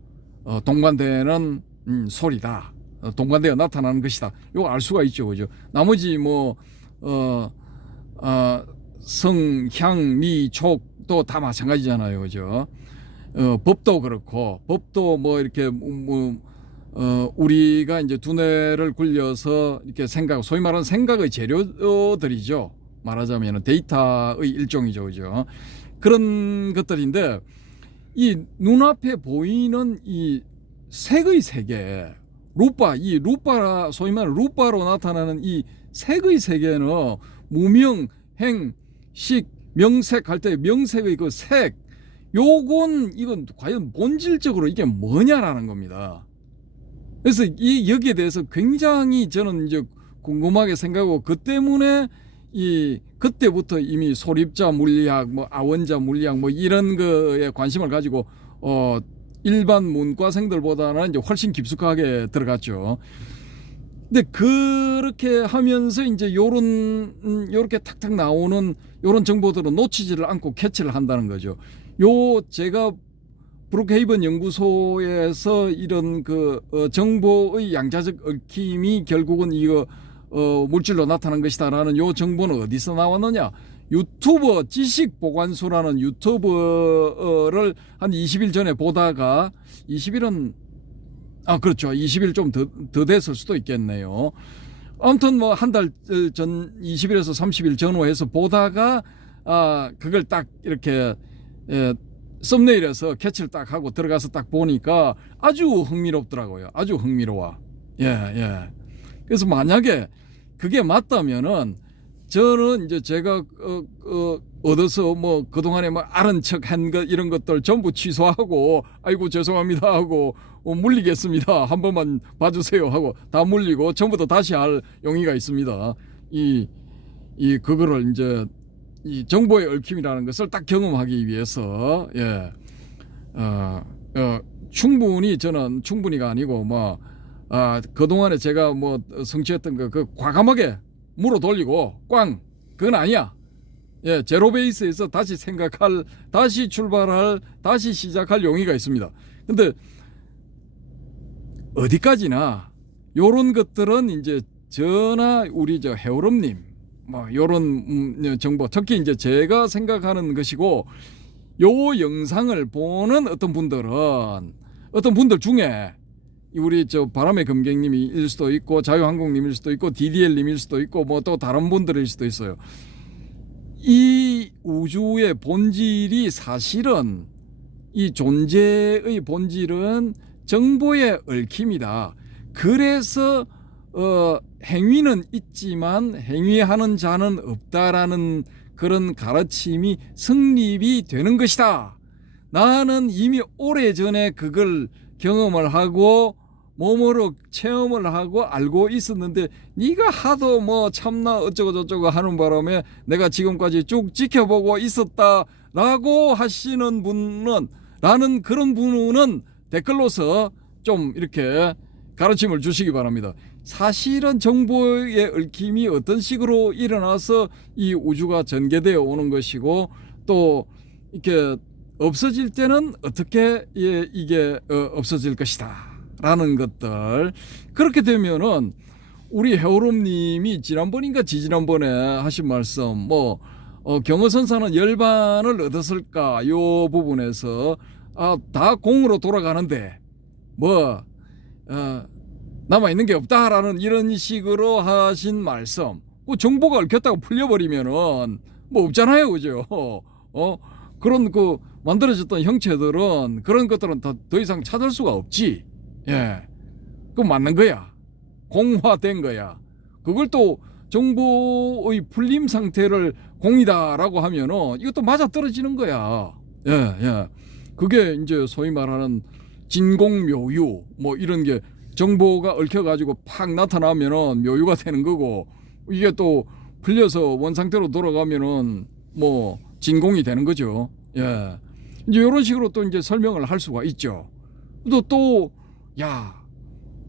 동반되는 소리다. 동반되어 나타나는 것이다. 요거 알 수가 있죠, 그죠? 나머지 성, 향, 미, 촉도 다 마찬가지잖아요, 그죠? 법도 그렇고, 법도 이렇게 우리가 이제 두뇌를 굴려서 이렇게 소위 말하는 생각의 재료들이죠. 말하자면 데이터의 일종이죠, 그죠? 그런 것들인데, 이 눈앞에 보이는 이 색의 세계, 루파, 소위 말하는 루파로 나타나는 이 색의 세계는 무명, 행, 식, 명색 할 때 명색의 그 색, 이건 과연 본질적으로 이게 뭐냐라는 겁니다. 그래서 여기에 대해서 굉장히 저는 이제 궁금하게 생각하고, 그 때문에 그때부터 이미 소립자 물리학, 아원자 물리학 이런 거에 관심을 가지고 일반 문과생들보다는 이제 훨씬 깊숙하게 들어갔죠. 근데 그렇게 하면서 이제 요렇게 탁탁 나오는 요런 정보들은 놓치지를 않고 캐치를 한다는 거죠. 제가 브룩헤이븐 연구소에서 이런 정보의 양자적 얽힘이 결국은 물질로 나타난 것이다라는 요 정보는 어디서 나왔느냐? 유튜버 지식보관수라는 유튜버를 한 20일 전에 보다가 20일은 그렇죠. 20일 좀 더 됐을 수도 있겠네요. 아무튼 뭐 한 달 전 20일에서 30일 전후해서 보다가 그걸 딱 이렇게 썸네일에서 캐치를 딱 하고 들어가서 딱 보니까 아주 흥미롭더라고요. 아주 흥미로워. 예. 그래서 만약에 그게 맞다면은 저는 이제 제가 얻어서 뭐 그동안에 뭐 아는 척 한 것 이런 것들 전부 취소하고 아이고 죄송합니다 하고 물리겠습니다. 한 번만 봐주세요 하고 다 물리고 전부 다 다시 할 용의가 있습니다. 그거를 이제 이 정보의 얽힘이라는 것을 딱 경험하기 위해서 충분히 저는 충분히가 아니고 뭐 그동안에 제가 뭐 성취했던 거 그 과감하게 물어 돌리고 꽝 그건 아니야. 제로 베이스에서 다시 생각할, 다시 출발할, 다시 시작할 용의가 있습니다. 근데 어디까지나 요런 것들은 이제 저나 우리 저 해오름님 뭐 요런 정보 특히 이제 제가 생각하는 것이고 요 영상을 보는 어떤 분들 중에 우리 저 바람의 검객님일 수도 있고 자유항공님일 수도 있고 DDL님일 수도 있고 뭐 또 다른 분들일 수도 있어요. 이 우주의 본질이 사실은 이 존재의 본질은 정보의 얽힘이다. 그래서 행위는 있지만 행위하는 자는 없다라는 그런 가르침이 성립이 되는 것이다. 나는 이미 오래전에 그걸 경험을 하고 몸으로 체험을 하고 알고 있었는데 네가 하도 뭐 참나 어쩌고 저쩌고 하는 바람에 내가 지금까지 쭉 지켜보고 있었다라고 하시는 분은 라는 그런 분은 댓글로서 좀 이렇게 가르침을 주시기 바랍니다. 사실은 정보의 얽힘이 어떤 식으로 일어나서 이 우주가 전개되어 오는 것이고 또 이렇게 없어질 때는 어떻게 이게 없어질 것이다 라는 것들. 그렇게 되면은 우리 해오름님이 지난번인가 지지난번에 하신 말씀 뭐 경어선사는 열반을 얻었을까 요 부분에서 다 공으로 돌아가는데 뭐 남아있는 게 없다라는 이런 식으로 하신 말씀, 그 정보가 얽혔다고 풀려버리면은 뭐 없잖아요, 그죠? 그런 그 만들어졌던 형체들은 그런 것들은 더 이상 찾을 수가 없지. 그거 맞는 거야. 공화된 거야. 그걸 또 정보의 풀림 상태를 공이다라고 하면은 이것도 맞아 떨어지는 거야. 그게 이제 소위 말하는 진공묘유 뭐 이런 게 정보가 얽혀가지고 팍 나타나면은 묘유가 되는 거고 이게 또 풀려서 원상태로 돌아가면은 뭐 진공이 되는 거죠. 이제 이런 식으로 또 이제 설명을 할 수가 있죠.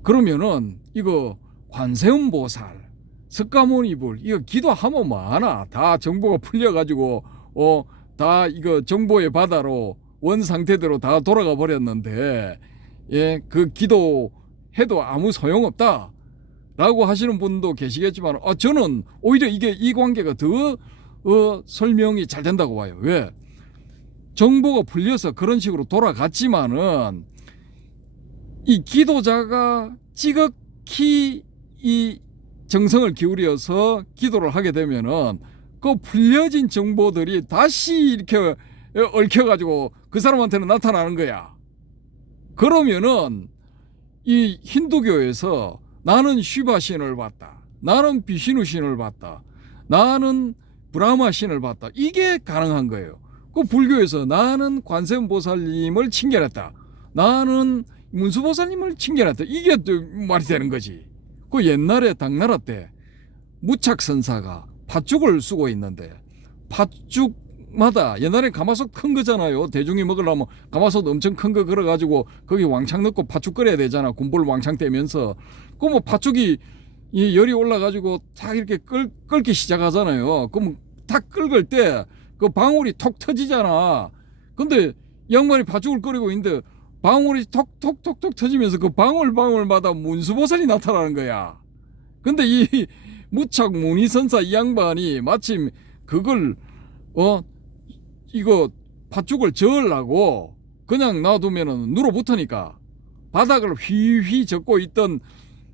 그러면은 이거 관세음보살, 석가모니불 이거 기도하면 뭐하나 다 정보가 풀려가지고 다 이거 정보의 바다로 원 상태대로 다 돌아가 버렸는데 그 기도해도 아무 소용없다 라고 하시는 분도 계시겠지만 저는 오히려 이 관계가 더 설명이 잘 된다고 봐요. 왜? 정보가 풀려서 그런 식으로 돌아갔지만은 이 기도자가 지극히 이 정성을 기울여서 기도를 하게 되면은 그 풀려진 정보들이 다시 이렇게 얽혀가지고 그 사람한테는 나타나는 거야. 그러면은 이 힌두교에서 나는 시바 신을 봤다, 나는 비시누 신을 봤다, 나는 브라마 신을 봤다, 이게 가능한 거예요. 그 불교에서 나는 관세음보살님을 칭견했다, 나는 문수보살님을 칭견했다, 이게 또 말이 되는 거지. 그 옛날에 당나라 때 무착선사가 팥죽을 쓰고 있는데 팥죽마다 옛날에 가마솥 큰 거잖아요. 대중이 먹으려면 가마솥 엄청 큰 거 걸어가지고 거기 왕창 넣고 팥죽 끓여야 되잖아. 군불 왕창 떼면서. 그 뭐 팥죽이 이 열이 올라가지고 탁 이렇게 끓기 시작하잖아요. 그럼 탁 끓을 때 그 방울이 톡 터지잖아. 근데 양반이 팥죽을 끓이고 있는데 방울이 톡톡톡톡 터지면서 그 방울마다 문수보살이 나타나는 거야. 근데 이 무착 무니선사 이 양반이 마침 그걸 이거 팥죽을 저으려고 그냥 놔두면은 눌어붙으니까 바닥을 휘휘 젓고 있던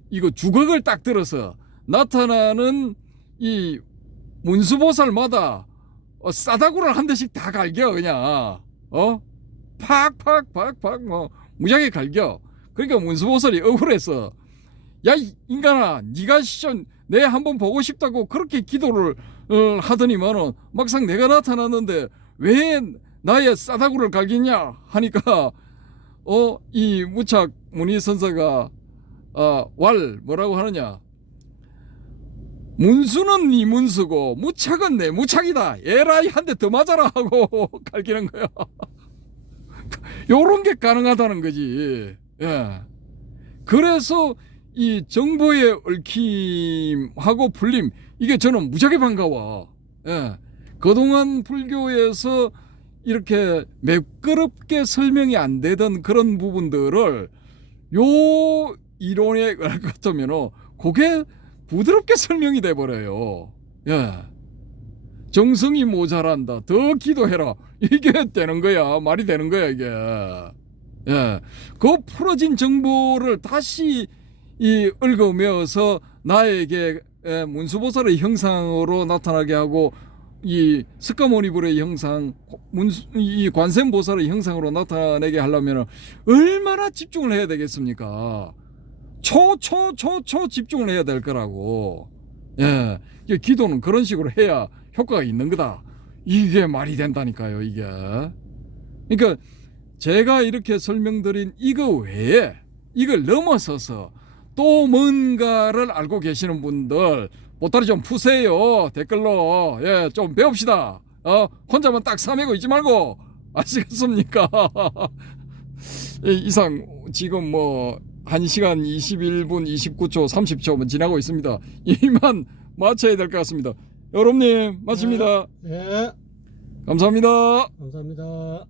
이거 주걱을 딱 들어서 나타나는 이 문수보살마다 싸다구를 한 대씩 다 갈겨 그냥 팍팍팍팍 뭐 무지하게 갈겨. 그러니까 문수보살이 억울해서 야 이 인간아 네가 내 한번 보고 싶다고 그렇게 기도를 하더니만은 막상 내가 나타났는데 왜 나의 싸다구를 갈기냐 하니까 이 무착 문의선사가 뭐라고 하느냐, 문수는 네 문수고 무착은 내 무착이다, 에라이 한 대 더 맞아라 하고 갈기는 거야. 요런 게 가능하다는 거지. 예. 그래서 이 정보의 얽힘하고 풀림, 이게 저는 무지하게 반가워. 예. 그동안 불교에서 이렇게 매끄럽게 설명이 안 되던 그런 부분들을 요 이론에 의할 것 같으면 그게 부드럽게 설명이 돼 버려요. 예. 정성이 모자란다, 더 기도해라, 이게 되는 거야. 말이 되는 거야 이게. 예. 그 풀어진 정보를 다시 얽어매어서 나에게 문수보살의 형상으로 나타나게 하고 이 석가모니불의 형상, 이 관세음보살의 형상으로 나타내게 하려면 얼마나 집중을 해야 되겠습니까? 초 집중을 해야 될 거라고. 예, 기도는 그런 식으로 해야 효과가 있는 거다. 이게 말이 된다니까요, 이게. 그러니까 제가 이렇게 설명드린 이거 외에 이걸 넘어서서 또 뭔가를 알고 계시는 분들 보따리 좀 푸세요. 댓글로. 예, 좀 배웁시다. 혼자만 딱 싸매고 있지 말고. 아시겠습니까? 이상 지금 뭐 1시간 21분 29초 30초 지나고 있습니다. 이만 마쳐야 될 것 같습니다. 여러분님 마칩니다. 네. 감사합니다. 감사합니다.